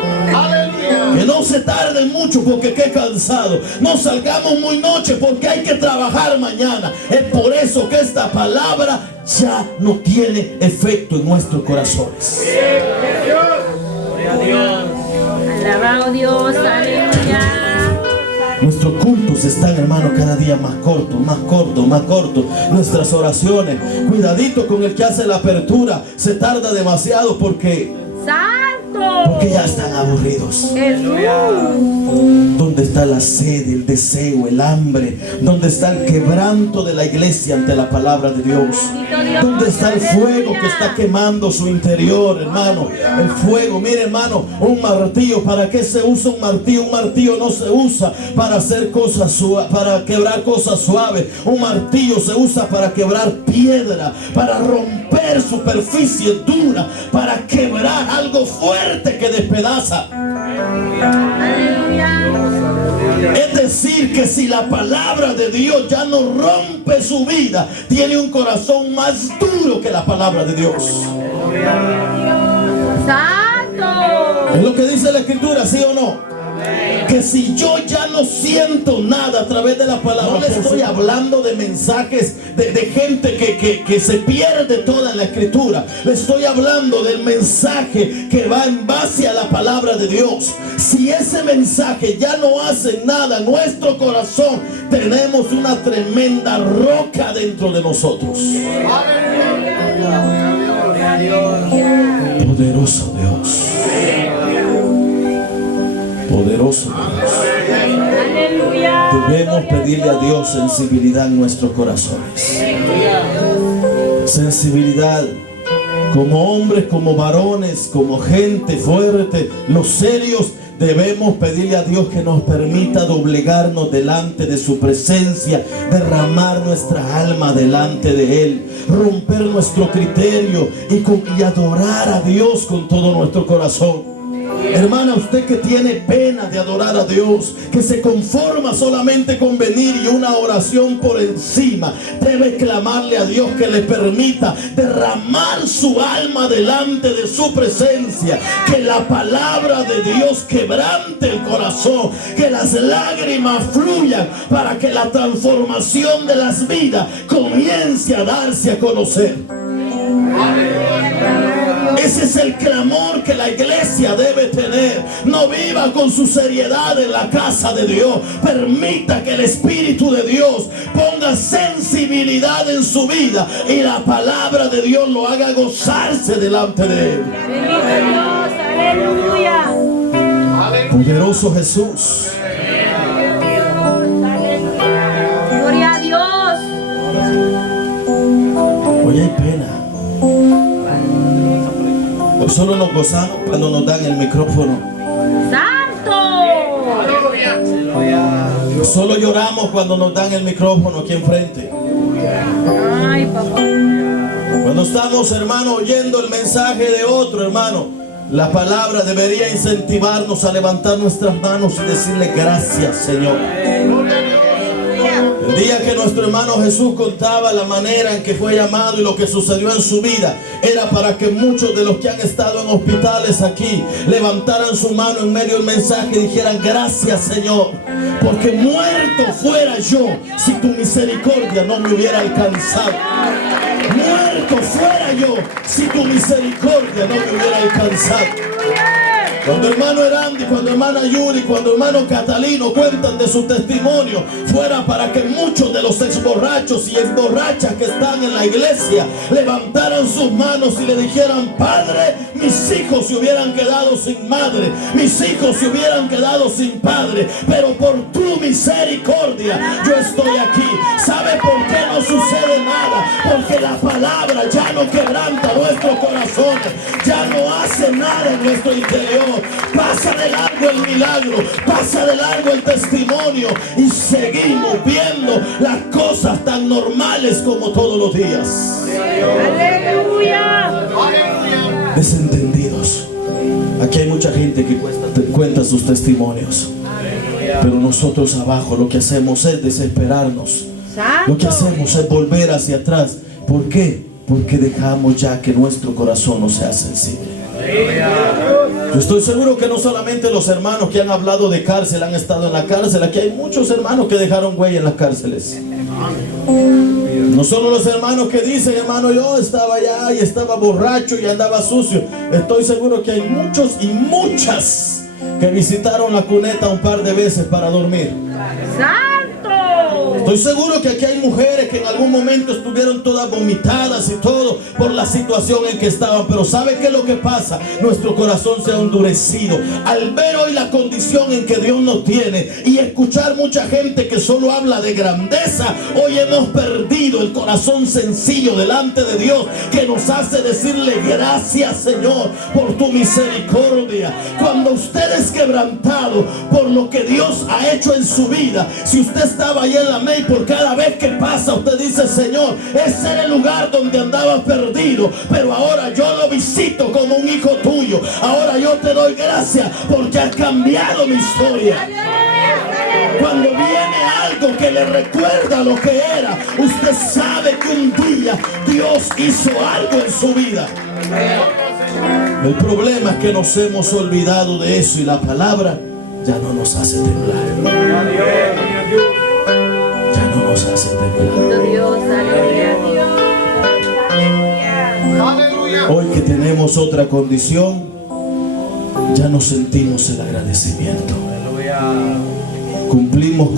Que no se tarde mucho, porque qué cansado. No salgamos muy noche, porque hay que trabajar mañana. Es por eso que esta palabra ya no tiene efecto en nuestros corazones. Alabado Dios, aleluya. Nuestros cultos están, hermano, cada día más cortos, más cortos, más cortos. Nuestras oraciones, cuidadito con el que hace la apertura, se tarda demasiado porque ya están aburridos. Jesús. ¿Dónde está la sed, el deseo, el hambre? ¿Dónde está el quebranto de la iglesia ante la palabra de Dios? ¿Dónde está el fuego que está quemando su interior, hermano? El fuego, mire, hermano, un martillo. ¿Para qué se usa un martillo? Un martillo no se usa para hacer cosas suaves, para quebrar cosas suaves. Un martillo se usa para quebrar piedra, para romper superficie dura, para quebrar algo fuerte que despedaza. Es decir, que si la palabra de Dios ya no rompe su vida, tiene un corazón más duro que la palabra de Dios. Santo. Es lo que dice la Escritura, ¿sí o no? Que si yo ya no siento nada a través de la palabra, no le estoy hablando de mensajes de gente que se pierde toda en la Escritura. Le estoy hablando del mensaje que va en base a la palabra de Dios. Si ese mensaje ya no hace nada en nuestro corazón, tenemos una tremenda roca dentro de nosotros. Poderoso Dios. Poderoso Dios. Aleluya. Debemos pedirle a Dios sensibilidad en nuestros corazones. Sensibilidad como hombres, como varones, como gente fuerte, los serios. Debemos pedirle a Dios que nos permita doblegarnos delante de su presencia, derramar nuestra alma delante de Él, romper nuestro criterio y adorar a Dios con todo nuestro corazón. Hermana, usted que tiene pena de adorar a Dios, que se conforma solamente con venir y una oración por encima, debe clamarle a Dios que le permita derramar su alma delante de su presencia, que la palabra de Dios quebrante el corazón, que las lágrimas fluyan para que la transformación de las vidas comience a darse a conocer. Ese es el clamor que la iglesia debe tener. No viva con su seriedad en la casa de Dios. Permita que el Espíritu de Dios ponga sensibilidad en su vida y la palabra de Dios lo haga gozarse delante de Él. Bendito Dios, aleluya. Poderoso Jesús. Gloria a Dios. Hoy hay pena. Solo nos gozamos cuando nos dan el micrófono. Santo. Solo lloramos cuando nos dan el micrófono aquí enfrente. Ay, papá. Cuando estamos, hermano, oyendo el mensaje de otro, hermano, la palabra debería incentivarnos a levantar nuestras manos y decirle gracias, Señor. El día que nuestro hermano Jesús contaba la manera en que fue llamado y lo que sucedió en su vida, era para que muchos de los que han estado en hospitales aquí levantaran su mano en medio del mensaje y dijeran gracias, Señor, porque muerto fuera yo si tu misericordia no me hubiera alcanzado. Muerto fuera yo si tu misericordia no me hubiera alcanzado. Cuando hermano Erandi, cuando hermana Yuri, cuando hermano Catalino cuentan de su testimonio, fuera para que muchos de los exborrachos y exborrachas que están en la iglesia levantaran sus manos y le dijeran: Padre, mis hijos se hubieran quedado sin madre, mis hijos se hubieran quedado sin padre, pero por tu misericordia yo estoy aquí. ¿Sabe por qué no sucede nada? Porque la palabra ya no quebranta nuestros corazones, ya no hace nada en nuestro interior. Señor. Pasa de largo el milagro, pasa de largo el testimonio y seguimos viendo las cosas tan normales como todos los días. Aleluya. Desentendidos. Aquí hay mucha gente que cuenta sus testimonios, pero nosotros abajo lo que hacemos es desesperarnos. Lo que hacemos es volver hacia atrás. ¿Por qué? Porque dejamos ya que nuestro corazón no sea sensible. Yo estoy seguro que no solamente los hermanos que han hablado de cárcel han estado en la cárcel. Aquí hay muchos hermanos que dejaron huella en las cárceles. No solo los hermanos que dicen, hermano, yo estaba allá y estaba borracho y andaba sucio. Estoy seguro que hay muchos y muchas que visitaron la cuneta un par de veces para dormir. Estoy seguro que aquí hay mujeres que en algún momento estuvieron todas vomitadas y todo por la situación en que estaban. Pero ¿sabe qué es lo que pasa? Nuestro corazón se ha endurecido al ver hoy la condición en que Dios nos tiene y escuchar mucha gente que solo habla de grandeza. Hoy hemos perdido el corazón sencillo delante de Dios, que nos hace decirle gracias, Señor, por tu misericordia. Cuando usted es quebrantado por lo que Dios ha hecho en su vida, si usted estaba ahí en la y por cada vez que pasa usted dice, Señor, ese era el lugar donde andaba perdido, pero ahora yo lo visito como un hijo tuyo. Ahora yo te doy gracias porque has cambiado mi historia. Cuando viene algo que le recuerda lo que era, usted sabe que un día Dios hizo algo en su vida. El problema es que nos hemos olvidado de eso y la palabra ya no nos hace temblar. Nos hace Hoy que tenemos otra condición, ya no sentimos el agradecimiento. Cumplimos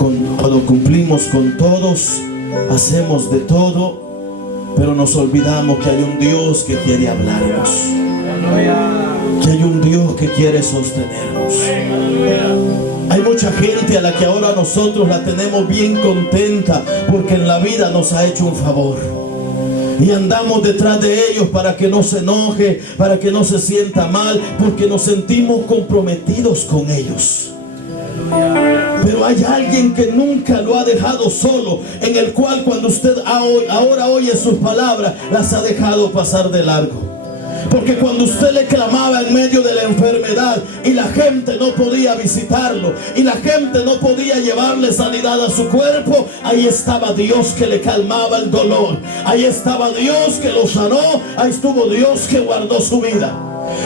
con todos, hacemos de todo, pero nos olvidamos que hay un Dios que quiere hablarnos, que hay un Dios que quiere sostenernos. Hay mucha gente a la que ahora nosotros la tenemos bien contenta porque en la vida nos ha hecho un favor. Y andamos detrás de ellos para que no se enoje, para que no se sienta mal, porque nos sentimos comprometidos con ellos. Pero hay alguien que nunca lo ha dejado solo, en el cual cuando usted ahora oye sus palabras, las ha dejado pasar de largo. Porque cuando usted le clamaba en medio de la enfermedad y la gente no podía visitarlo y la gente no podía llevarle sanidad a su cuerpo, ahí estaba Dios que le calmaba el dolor. Ahí estaba Dios que lo sanó. Ahí estuvo Dios que guardó su vida.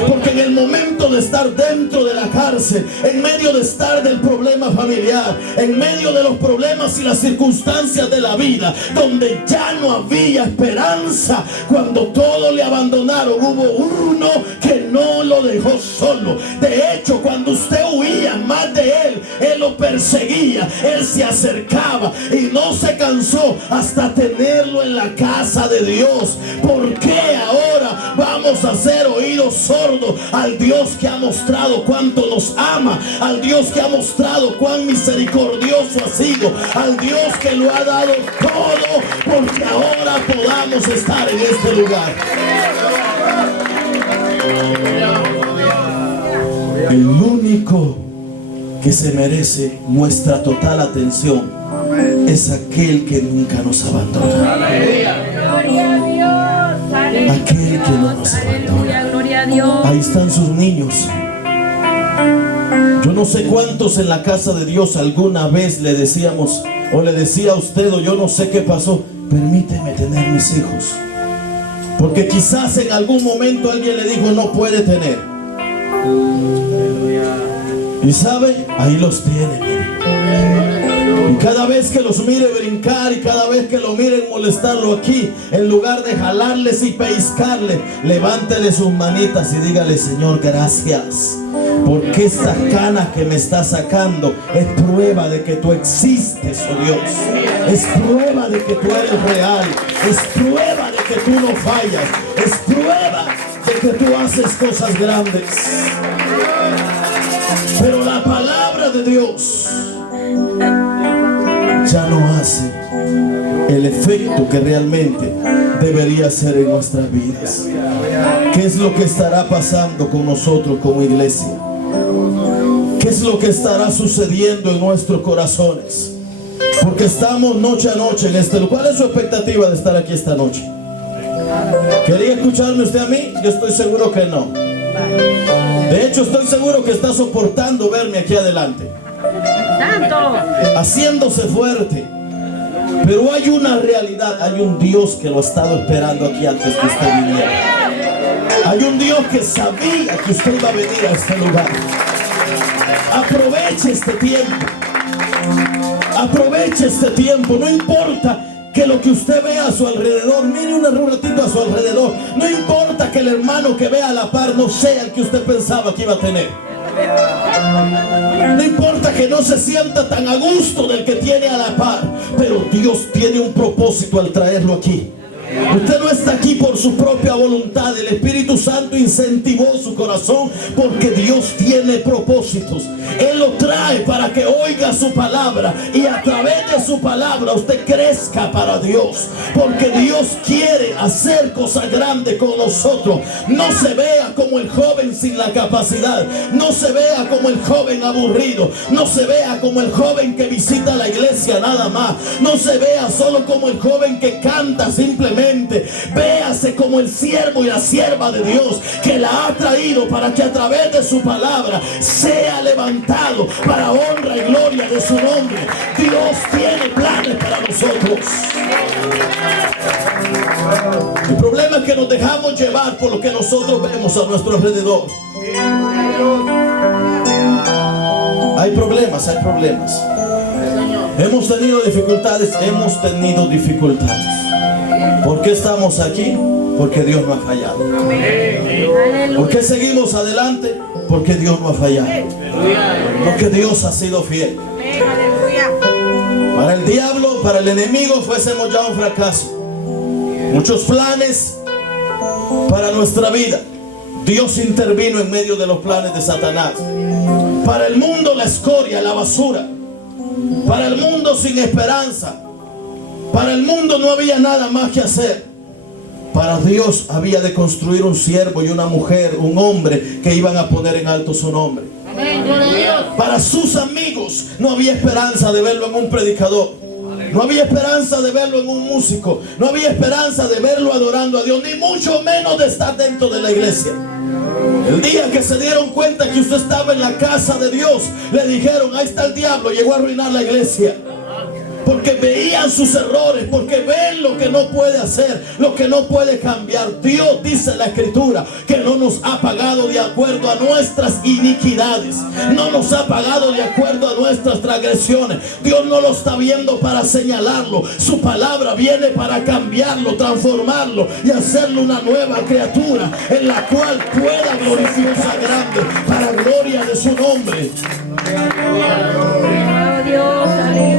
Porque en el momento de estar dentro de la cárcel, en medio de estar del problema familiar, en medio de los problemas y las circunstancias de la vida, donde ya no había esperanza, cuando todos le abandonaron, hubo uno que no lo dejó solo. De hecho, cuando usted huía más de él, él lo perseguía, él se acercaba y no se cansó hasta tenerlo en la casa de Dios. ¿Por qué ahora vamos a ser oídos sordos al Dios que ha mostrado cuánto nos ama, al Dios que ha mostrado cuán misericordioso ha sido, al Dios que lo ha dado todo porque ahora podamos estar en este lugar? El único que se merece nuestra total atención es aquel que nunca nos abandona. Aquel que no nos abandona. Ahí están sus niños. Yo no sé cuántos en la casa de Dios alguna vez le decíamos, o le decía a usted, o yo no sé qué pasó, permíteme tener mis hijos. Porque quizás en algún momento alguien le dijo, no puede tener. Y sabe, ahí los tiene, mire. Y cada vez que los mire brincar y cada vez que lo miren molestarlo aquí, en lugar de jalarles y pellizcarle, levántele sus manitas y dígale, Señor, gracias, porque estas canas que me estás sacando es prueba de que tú existes, oh Dios. Es prueba de que tú eres real. Es prueba de que tú no fallas. Es prueba de que tú haces cosas grandes. Pero la palabra de Dios ya no hace el efecto que realmente debería ser en nuestras vidas. ¿Qué es lo que estará pasando con nosotros como iglesia? ¿Qué es lo que estará sucediendo en nuestros corazones? Porque estamos noche a noche en este lugar. ¿Cuál es su expectativa de estar aquí esta noche? ¿Quería escucharme usted a mí? Yo estoy seguro que no. De hecho, estoy seguro que está soportando verme aquí adelante, haciéndose fuerte. Pero hay una realidad, hay un Dios que lo ha estado esperando aquí antes que usted viniera. Hay un Dios que sabía que usted iba a venir a este lugar. Aproveche este tiempo. Aproveche este tiempo. No importa que lo que usted vea a su alrededor, mire un ratito a su alrededor. No importa que el hermano que vea a la par no sea el que usted pensaba que iba a tener. No importa que no se sienta tan a gusto del que tiene a la par, pero Dios tiene un propósito al traerlo aquí. Usted no está aquí por su propia voluntad. El Espíritu Santo incentivó su corazón porque Dios tiene propósitos. Él lo trae para que oiga su palabra y a través de su palabra usted crezca para Dios, porque Dios quiere hacer cosas grandes con nosotros. No se vea como el joven sin la capacidad, no se vea como el joven aburrido, no se vea como el joven que visita la iglesia nada más, no se vea solo como el joven que canta simplemente. Véase como el siervo y la sierva de Dios, que la ha traído para que a través de su palabra sea levantado para honra y gloria de su nombre. Dios tiene planes para nosotros. El problema es que nos dejamos llevar por lo que nosotros vemos a nuestro alrededor. Hay problemas, hay problemas. Hemos tenido dificultades. ¿Por qué estamos aquí? Porque Dios no ha fallado. ¿Por qué seguimos adelante? Porque Dios no ha fallado. Porque Dios ha sido fiel. Para el diablo, para el enemigo, fuésemos ya un fracaso. Muchos planes para nuestra vida. Dios intervino en medio de los planes de Satanás. Para el mundo, la escoria, la basura. Para el mundo sin esperanza. Para el mundo no había nada más que hacer. Para Dios había de construir un siervo y una mujer, un hombre que iban a poner en alto su nombre. Para sus amigos no había esperanza de verlo en un predicador. No había esperanza de verlo en un músico. No había esperanza de verlo adorando a Dios, ni mucho menos de estar dentro de la iglesia. El día que se dieron cuenta que usted estaba en la casa de Dios, le dijeron: ahí está el diablo, llegó a arruinar la iglesia. Porque veían sus errores, porque ven lo que no puede hacer, lo que no puede cambiar. Dios, dice la Escritura, que no nos ha pagado de acuerdo a nuestras iniquidades, no nos ha pagado de acuerdo a nuestras transgresiones. Dios no lo está viendo para señalarlo. Su palabra viene para cambiarlo, transformarlo y hacerlo una nueva criatura en la cual pueda glorificar grande para gloria de su nombre.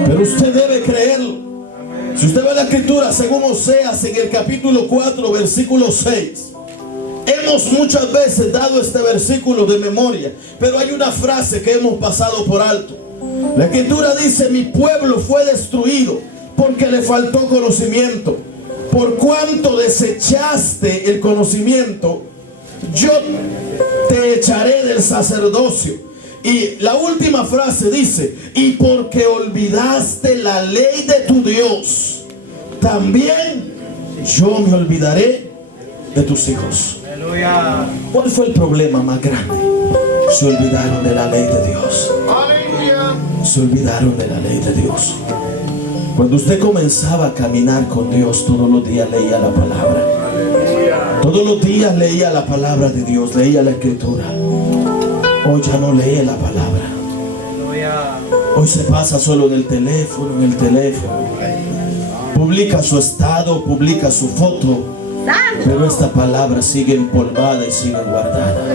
Pero usted debe creerlo. Si usted ve la Escritura según Oseas en el capítulo 4 versículo 6, hemos muchas veces dado este versículo de memoria, pero hay una frase que hemos pasado por alto. La Escritura dice: mi pueblo fue destruido porque le faltó conocimiento. Por cuanto desechaste el conocimiento, yo te echaré del sacerdocio. Y la última frase dice: y porque olvidaste la ley de tu Dios, también yo me olvidaré de tus hijos. ¿Cuál fue el problema más grande? Se olvidaron de la ley de Dios. Se olvidaron de la ley de Dios. Cuando usted comenzaba a caminar con Dios, todos los días leía la palabra. Todos los días leía la palabra de Dios, leía la Escritura. Hoy ya no lee la palabra. Hoy se pasa solo en el teléfono, publica su estado, publica su foto, pero esta palabra sigue empolvada y sigue guardada.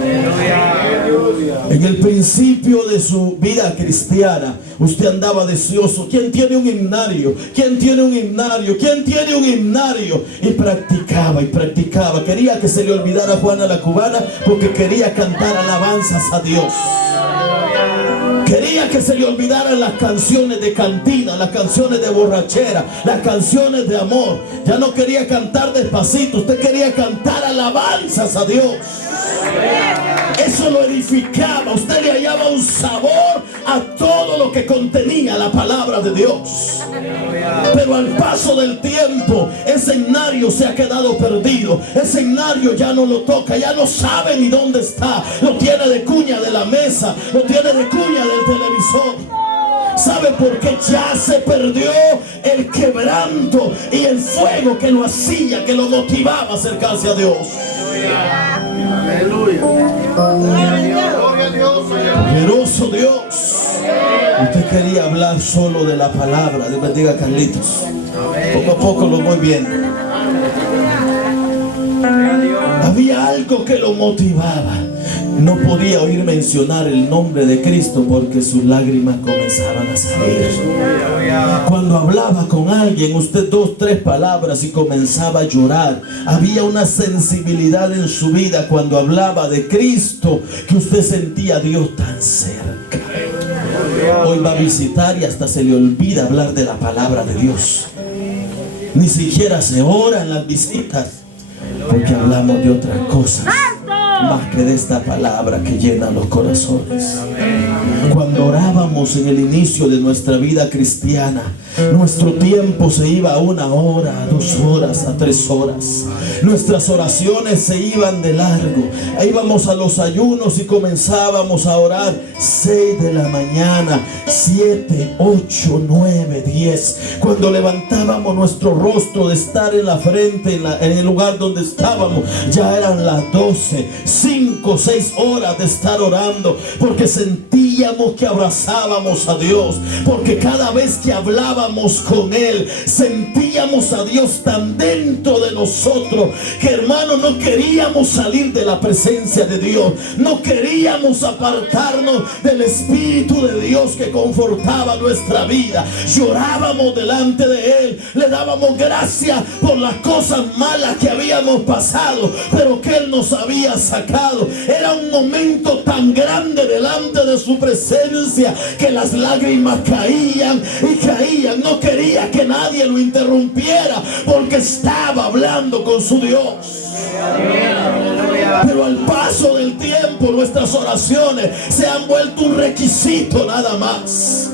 En el principio de su vida cristiana, usted andaba deseoso. ¿Quién tiene un himnario? ¿Quién tiene un himnario? ¿Quién tiene un himnario? Y practicaba y practicaba. Quería que se le olvidara Juana la Cubana porque quería cantar alabanzas a Dios. Quería que se le olvidaran las canciones de cantina, las canciones de borrachera, las canciones de amor. Ya no quería cantar despacito, usted quería cantar alabanzas a Dios. Eso lo edificaba. Usted le hallaba un sabor a todo lo que contenía la palabra de Dios. Pero al paso del tiempo, ese escenario se ha quedado perdido. Ese escenario ya no lo toca, ya no sabe ni dónde está. Lo tiene de cuña de la mesa, lo tiene de cuña del televisor. ¿Sabe por qué? Ya se perdió el quebranto y el fuego que lo hacía, que lo motivaba a acercarse a Dios. Aleluya. Poderoso Dios. Usted quería hablar solo de la palabra. Dios bendiga a Carlitos. Poco a poco lo voy viendo. Había algo que lo motivaba. No podía oír mencionar el nombre de Cristo porque sus lágrimas comenzaban a salir. Cuando hablaba con alguien, usted 2, 3 palabras y comenzaba a llorar. Había una sensibilidad en su vida cuando hablaba de Cristo que usted sentía a Dios tan cerca. Hoy va a visitar y hasta se le olvida hablar de la palabra de Dios. Ni siquiera se ora en las visitas porque hablamos de otras cosas más que de esta palabra que llena los corazones. Cuando orábamos en el inicio de nuestra vida cristiana, nuestro tiempo se iba a 1 hora, a 2 horas, a 3 horas. Nuestras oraciones se iban de largo. Íbamos a los ayunos y comenzábamos a orar 6 de la mañana, 7, 8, 9, 10. Cuando levantábamos nuestro rostro de estar en la frente, en el lugar donde estábamos, ya eran las 12, 5, 6 horas de estar orando, porque sentíamos que abrazábamos a Dios, porque cada vez que hablábamos con Él, sentíamos a Dios tan dentro de nosotros, que hermano, no queríamos salir de la presencia de Dios, no queríamos apartarnos del Espíritu de Dios que confortaba nuestra vida. Llorábamos delante de Él, le dábamos gracias por las cosas malas que habíamos pasado, pero que Él nos había sacado. Era un momento tan grande delante de su presencia que las lágrimas caían y caían. No quería que nadie lo interrumpiera porque estaba hablando con su Dios. Pero al paso del tiempo, nuestras oraciones se han vuelto un requisito nada más.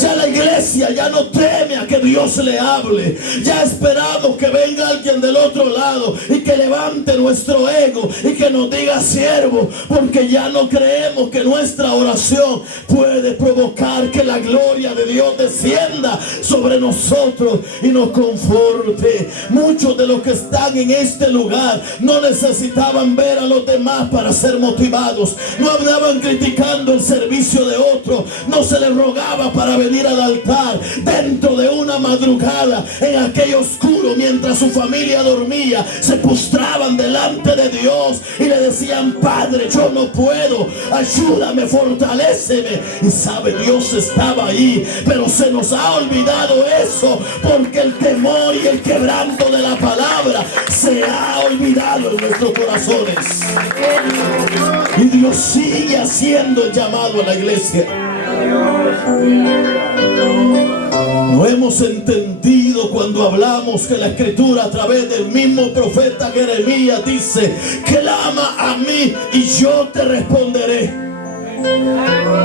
Ya la iglesia ya no teme a que Dios le hable. Ya esperamos que venga alguien del otro lado y que levante nuestro ego y que nos diga siervo, porque ya no creemos que nuestra oración puede provocar que la gloria de Dios descienda sobre nosotros y nos conforte. Muchos de los que están en este lugar no necesitaban ver a los demás para ser motivados. No andaban criticando el servicio de otro. No se les rogaba para venir al altar dentro de una madrugada, en aquello oscuro, mientras su familia dormía. Se postraban delante de Dios y le decían: Padre, yo no puedo, ayúdame, fortaléceme. Y sabe, Dios estaba ahí, pero se nos ha olvidado eso, porque el temor y el quebranto de la palabra se ha olvidado en nuestros corazones. Y Dios sigue haciendo el llamado a la iglesia. No hemos entendido cuando hablamos que la Escritura, a través del mismo profeta Jeremías, dice: clama a mí y yo te responderé.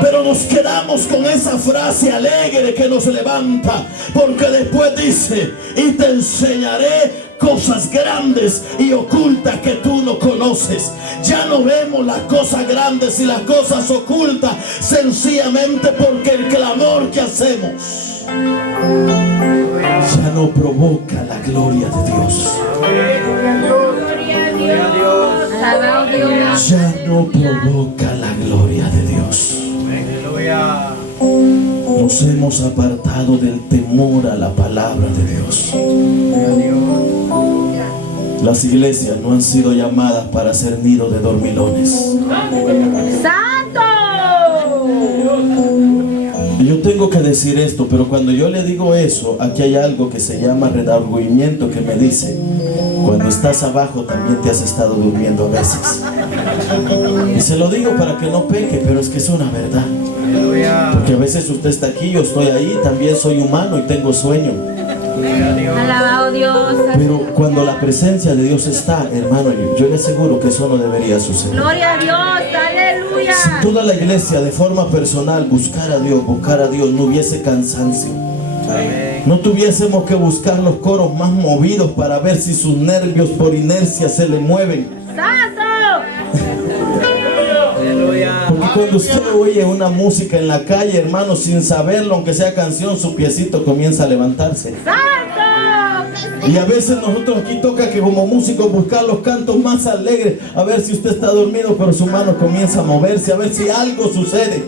Pero nos quedamos con esa frase alegre que nos levanta, porque después dice: y te enseñaré cosas grandes y ocultas que tú no conoces. Ya no vemos las cosas grandes y las cosas ocultas, sencillamente porque el clamor que hacemos ya no provoca la gloria de Dios. Ya no provoca la gloria de Dios. Nos hemos apartado del temor a la palabra de Dios. Las iglesias no han sido llamadas para ser nido de dormilones. ¡Santo! Yo tengo que decir esto, pero cuando yo le digo eso, aquí hay algo que se llama redargüimiento, que me dice: cuando estás abajo también te has estado durmiendo a veces. Y se lo digo para que no peque, pero es que es una verdad. Porque a veces usted está aquí, yo estoy ahí, también soy humano y tengo sueño. Alabado Dios. Pero cuando la presencia de Dios está, hermano, yo le aseguro que eso no debería suceder. Gloria a Dios. Aleluya. Si toda la iglesia de forma personal buscar a Dios, no hubiese cansancio. No tuviésemos que buscar los coros más movidos para ver si sus nervios por inercia se le mueven. ¡Santo! Porque cuando usted oye una música en la calle, hermano, sin saberlo, aunque sea canción, su piecito comienza a levantarse. ¡Santo! Y a veces nosotros aquí toca que como músicos buscar los cantos más alegres, a ver si usted está dormido, pero su mano comienza a moverse, a ver si algo sucede.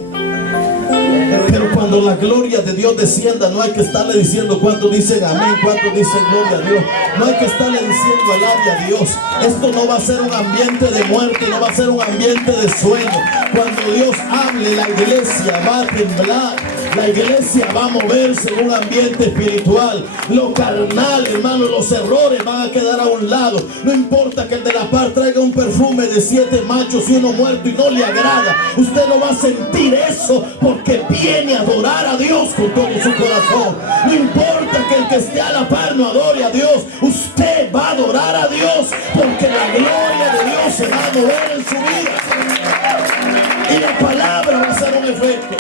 Pero cuando la gloria de Dios descienda, no hay que estarle diciendo cuánto dicen amén, cuánto dicen gloria a Dios. No hay que estarle diciendo alabe a Dios. Esto no va a ser un ambiente de muerte, no va a ser un ambiente de sueño. Cuando Dios hable, la iglesia va a temblar. La iglesia va a moverse en un ambiente espiritual. Lo carnal, hermano, los errores van a quedar a un lado. No importa que el de la par traiga un perfume de 7 machos y uno muerto y no le agrada. Usted no va a sentir eso porque viene a adorar a Dios con todo su corazón. No importa que el que esté a la par no adore a Dios. Usted va a adorar a Dios porque la gloria de Dios se va a mover en su vida. Y la palabra va a hacer un efecto.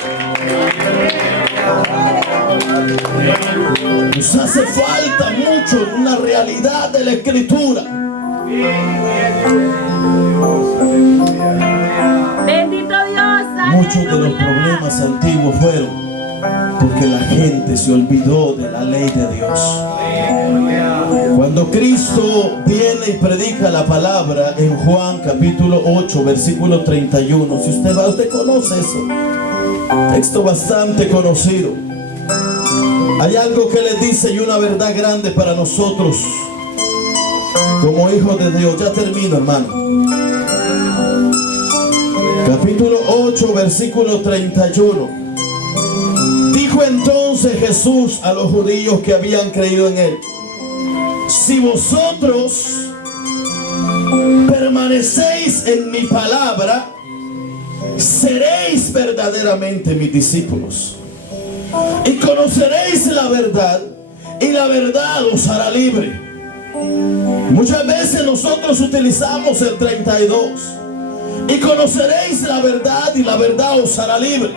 Nos hace falta mucho una realidad de la Escritura. Bendito Dios. Muchos de los problemas antiguos fueron porque la gente se olvidó de la ley de Dios. Cuando Cristo viene y predica la palabra en Juan capítulo 8 versículo 31, si usted va, usted conoce eso, texto bastante conocido. Hay algo que les dice y una verdad grande para nosotros como hijos de Dios. Ya termino, hermano. Capítulo 8 versículo 31. Dijo entonces Jesús a los judíos que habían creído en él: si vosotros permanecéis en mi palabra, seréis verdaderamente mis discípulos y conoceréis la verdad, y la verdad os hará libre. Muchas veces nosotros utilizamos el 32: y conoceréis la verdad, y la verdad os hará libre.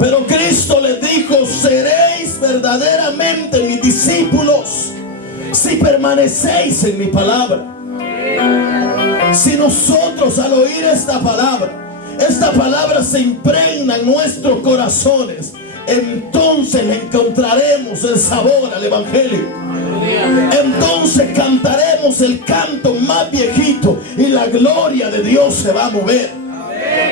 Pero Cristo les dijo: seréis verdaderamente mis discípulos si permanecéis en mi palabra. Si nosotros al oír esta palabra se impregna en nuestros corazones, entonces le encontraremos el sabor al evangelio. Entonces cantaremos el canto más viejito y la gloria de Dios se va a mover.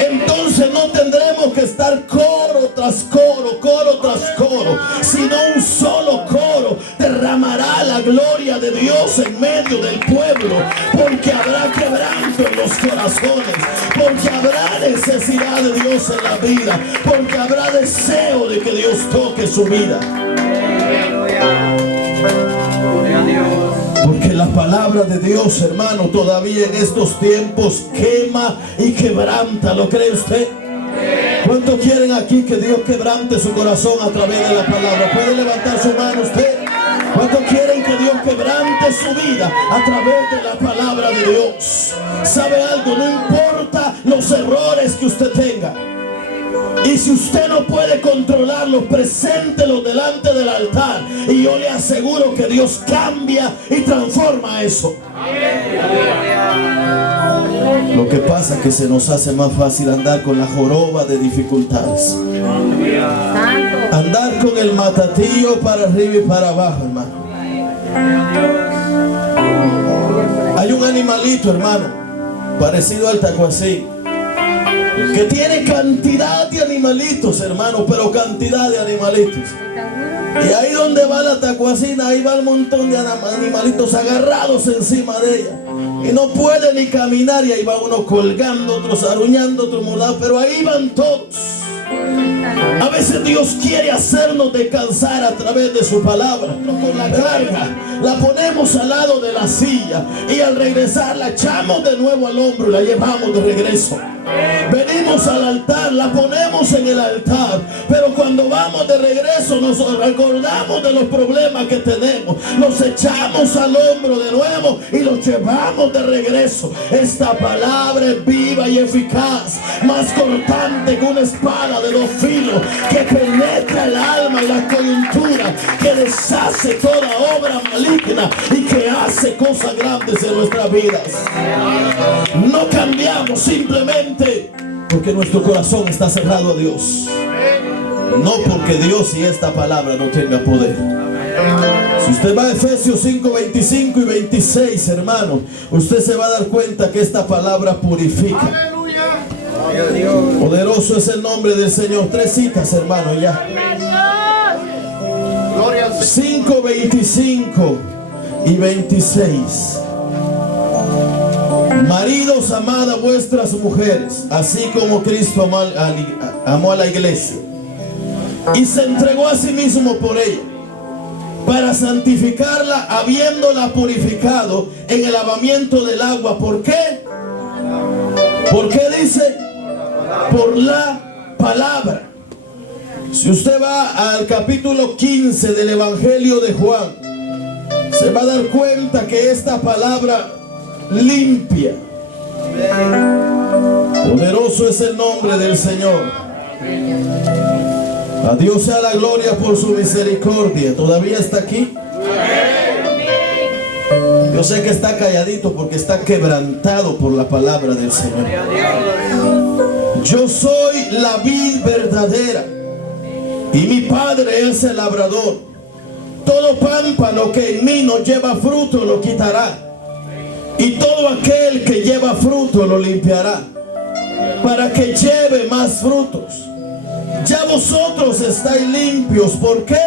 Entonces no tendremos que estar coro tras coro, sino un solo coro derramará la gloria de Dios en medio del pueblo, porque habrá quebranto en los corazones, porque habrá necesidad de Dios en la vida, porque habrá deseo de que Dios toque su vida. Porque la palabra de Dios, hermano, todavía en estos tiempos quema y quebranta. ¿Lo cree usted? ¿Cuántos quieren aquí que Dios quebrante su corazón a través de la palabra? ¿Puede levantar su mano usted? ¿Cuántos quieren que Dios quebrante su vida a través de la palabra de Dios? ¿Sabe algo? No importa los errores que usted tenga. Y si usted no puede controlarlos, preséntelos delante del altar, y yo le aseguro que Dios cambia y transforma eso. Lo que pasa es que se nos hace más fácil andar con la joroba de dificultades, andar con el matatillo para arriba y para abajo, hermano. Hay un animalito, hermano, parecido al tacuací, que tiene cantidad de animalitos, hermano, pero cantidad de animalitos. Y ahí donde va la tacuacina, ahí va el montón de animalitos agarrados encima de ella. Y no puede ni caminar, y ahí va uno colgando, otros aruñando, otros mordados, pero ahí van todos. A veces Dios quiere hacernos descansar a través de su palabra. Con la carga la ponemos al lado de la silla, y al regresar la echamos de nuevo al hombro y la llevamos de regreso. Venimos al altar, la ponemos en el altar, pero cuando vamos de regreso nos recordamos de los problemas que tenemos, los echamos al hombro de nuevo y los llevamos de regreso. Esta palabra es viva y eficaz, más cortante que una espada de 2 filos, que penetra el alma y la coyuntura, que deshace toda obra maligna y que hace cosas grandes en nuestras vidas. No cambiamos simplemente porque nuestro corazón está cerrado a Dios, no porque Dios y esta palabra no tenga poder. Si usted va a Efesios 5, 25 y 26, hermano, usted se va a dar cuenta que esta palabra purifica. Poderoso es el nombre del Señor. 3 citas, hermano, ya. 5, 25 y 26. Maridos, amad a vuestras mujeres, así como Cristo amó a la iglesia y se entregó a sí mismo por ella, para santificarla, habiéndola purificado en el lavamiento del agua. ¿Por qué? ¿Por qué dice? Por la palabra. Si usted va al capítulo 15 del Evangelio de Juan, se va a dar cuenta que esta palabra limpia. Poderoso es el nombre del Señor. A Dios sea la gloria por su misericordia. ¿Todavía está aquí? Yo sé que está calladito porque está quebrantado por la palabra del Señor. Yo soy la vid verdadera y mi Padre es el labrador. Todo pámpano que en mí no lleva fruto lo quitará, y todo aquel que lleva fruto lo limpiará, para que lleve más frutos. Ya vosotros estáis limpios. ¿Por qué?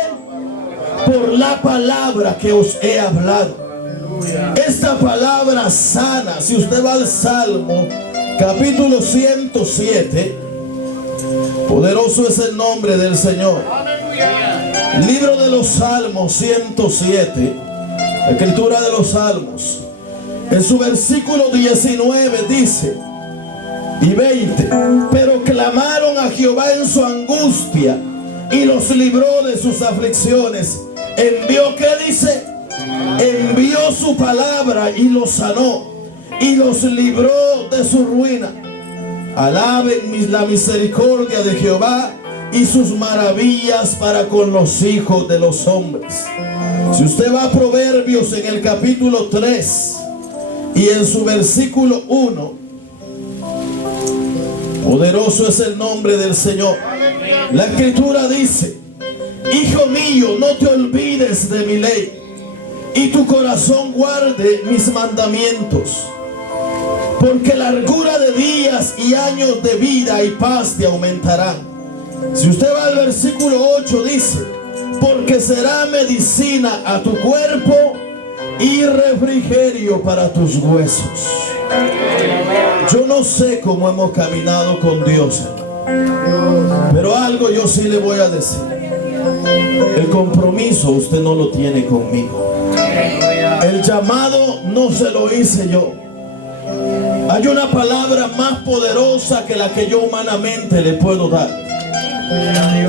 Por la palabra que os he hablado. Esta palabra sana. Si usted va al Salmo capítulo 107, poderoso es el nombre del Señor. Libro de los Salmos 107, escritura de los Salmos, en su versículo 19 dice y 20: pero clamaron a Jehová en su angustia y los libró de sus aflicciones. Envió, ¿qué dice? Envió su palabra y los sanó y los libró de su ruina. Alaben la misericordia de Jehová y sus maravillas para con los hijos de los hombres. Si usted va a Proverbios en el capítulo 3 y en su versículo 1, poderoso es el nombre del Señor. La escritura dice: hijo mío, no te olvides de mi ley, y tu corazón guarde mis mandamientos, porque largura de días y años de vida y paz te aumentarán. Si usted va al versículo 8, dice: porque será medicina a tu cuerpo y refrigerio para tus huesos. Yo no sé cómo hemos caminado con Dios, pero algo yo sí le voy a decir: el compromiso usted no lo tiene conmigo. El llamado no se lo hice yo. Hay una palabra más poderosa que la que yo humanamente le puedo dar.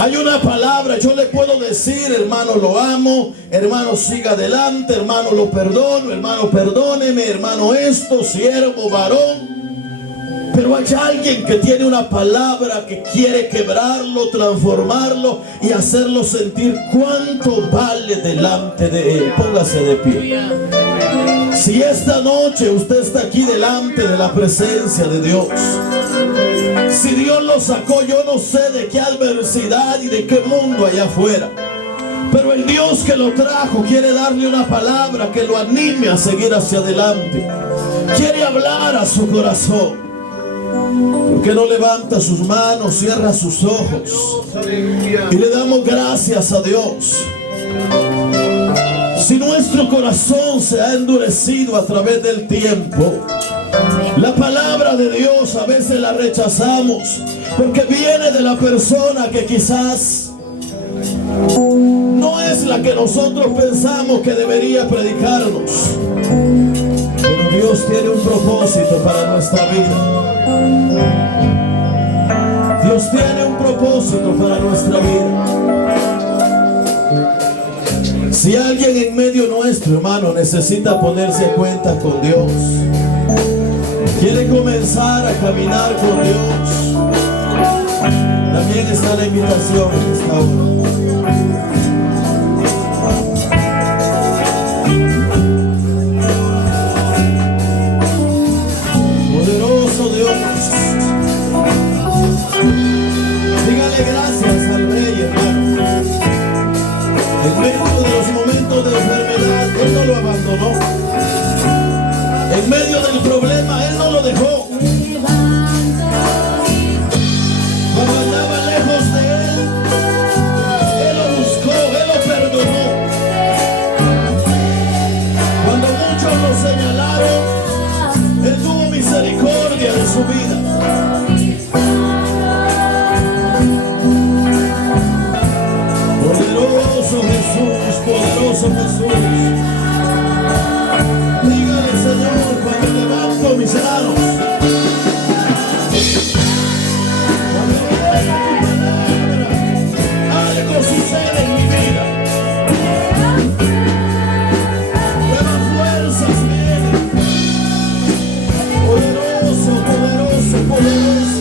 Hay una palabra, yo le puedo decir: hermano, lo amo, hermano, siga adelante, hermano, lo perdono, hermano, perdóneme, hermano, esto, siervo, varón. Pero hay alguien que tiene una palabra que quiere quebrarlo, transformarlo y hacerlo sentir cuánto vale delante de él. Póngase de pie. Si esta noche usted está aquí delante de la presencia de Dios, si Dios lo sacó, yo no sé de qué adversidad y de qué mundo allá afuera, pero el Dios que lo trajo quiere darle una palabra que lo anime a seguir hacia adelante. Quiere hablar a su corazón. ¿Por qué no levanta sus manos, cierra sus ojos y le damos gracias a Dios? Si nuestro corazón se ha endurecido a través del tiempo, la palabra de Dios a veces la rechazamos porque viene de la persona que quizás no es la que nosotros pensamos que debería predicarnos. Pero Dios tiene un propósito para nuestra vida. Dios tiene un propósito para nuestra vida. Si alguien en medio nuestro, hermano, necesita ponerse a cuentas con Dios, quiere comenzar a caminar con Dios, también está la invitación en esta hora. Dígale gracias al Rey, hermano. En medio de los momentos de enfermedad, Él no lo abandonó. En medio del problema, Él no lo dejó. Cuando andaba lejos de Él, Él lo buscó, Él lo perdonó. Cuando muchos lo señalaron, Él tuvo misericordia de su vida. Poderoso Jesús, poderoso Jesús. Dígale, Señor, cuando levanto mis manos, cuando llega tu palabra, algo sucede en mi vida. Nuevas fuerzas vienen. Poderoso, poderoso, poderoso.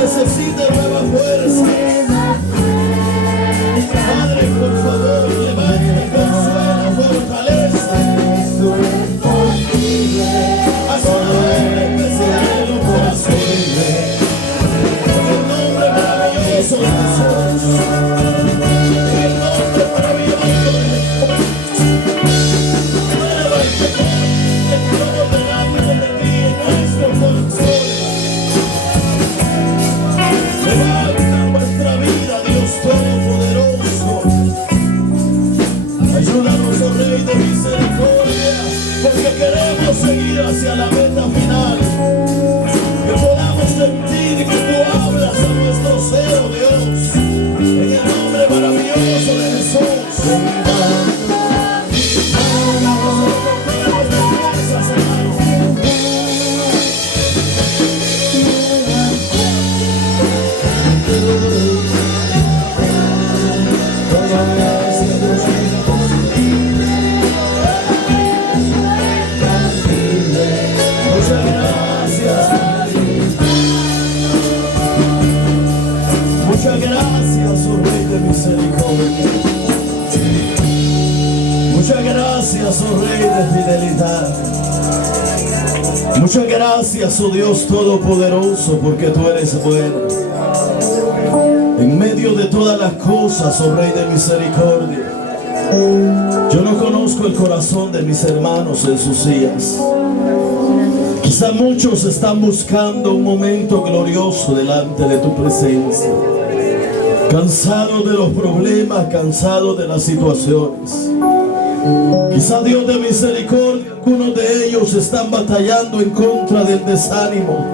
Necesita nuevas fuerzas. Padre, por favor, levanta, consuela, fortaleza. Haz una obra especial en los corazones. En el nombre maravilloso de Jesús. En el nombre maravilloso de Jesús. Nueva y pequeña, todo delante de ti en nuestros corazones. Levanta nuestra vida, Dios Todopoderoso. Ayúdanos, oh Rey de misericordia, porque queremos seguir hacia la meta final. Que podamos sentir que tú hablas a nuestro ser, oh Dios. En el nombre maravilloso de Jesús. Muchas gracias, oh Rey de misericordia. Muchas gracias, oh Rey de fidelidad. Muchas gracias, oh Dios Todopoderoso, porque tú eres bueno. En medio de todas las cosas, oh Rey de misericordia, yo no conozco el corazón de mis hermanos en sus sillas. Quizá muchos están buscando un momento glorioso delante de tu presencia, cansados de los problemas, cansados de las situaciones. Quizá, Dios de misericordia, algunos de ellos están batallando en contra del desánimo,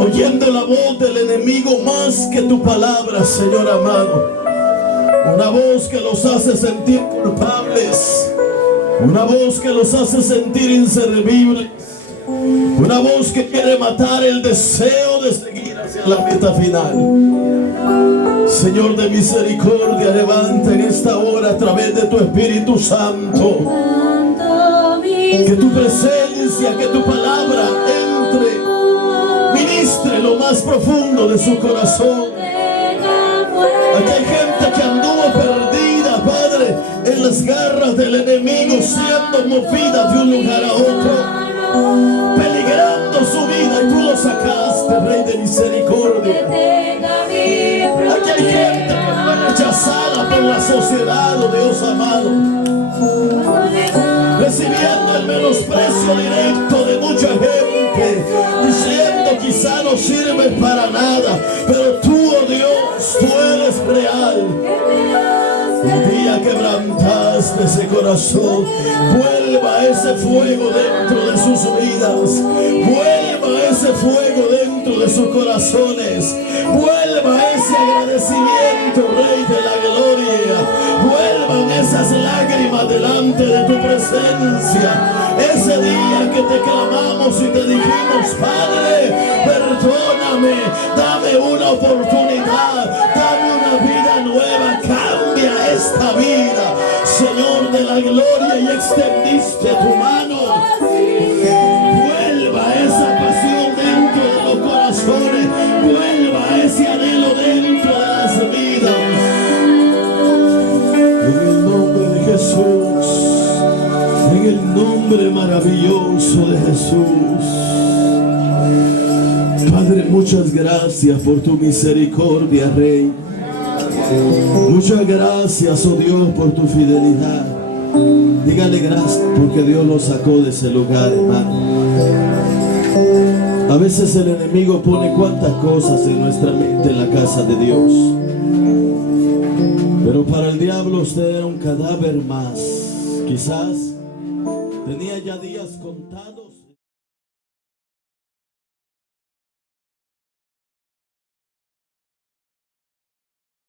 oyendo la voz del enemigo más que tu palabra, Señor amado. Una voz que los hace sentir culpables, una voz que los hace sentir inservibles, una voz que quiere matar el deseo de seguir hacia la meta final. Señor de misericordia, levanta en esta hora a través de tu Espíritu Santo, que tu presencia, que tu palabra entre, ministre lo más profundo de su corazón. Aquí hay gente que anduvo perdida, Padre, en las garras del enemigo, siendo movida de un lugar a otro, peligrando su vida, y tú lo sacaste, Rey de misericordia. Aquí hay gente que fue rechazada por la sociedad, oh Dios amado, recibiendo el menosprecio directo de mucha gente, diciendo quizá no sirve para nada, pero tú, oh Dios, tú eres real. El día quebrantaste ese corazón, vuelva ese fuego dentro de sus vidas, vuelva ese fuego dentro de sus corazones, vuelva ese agradecimiento, Rey de la Gloria, vuelvan esas lágrimas delante de tu presencia. Ese día que te clamamos y te dijimos, Padre, perdóname, dame una oportunidad, dame una vida nueva, cambia esta vida, Señor de la Gloria, y extendiste tu mano. Vuelva esa pasión dentro de los corazones, vuelva ese anhelo dentro de las vidas. En el nombre de Jesús, en el nombre maravilloso de Jesús. Padre, muchas gracias por tu misericordia, Rey. Muchas gracias, oh Dios, por tu fidelidad. Dígale gracias porque Dios lo sacó de ese lugar, hermano. A veces el enemigo pone cuantas cosas en nuestra mente en la casa de Dios. Pero para el diablo usted era un cadáver más. Quizás tenía ya días contados.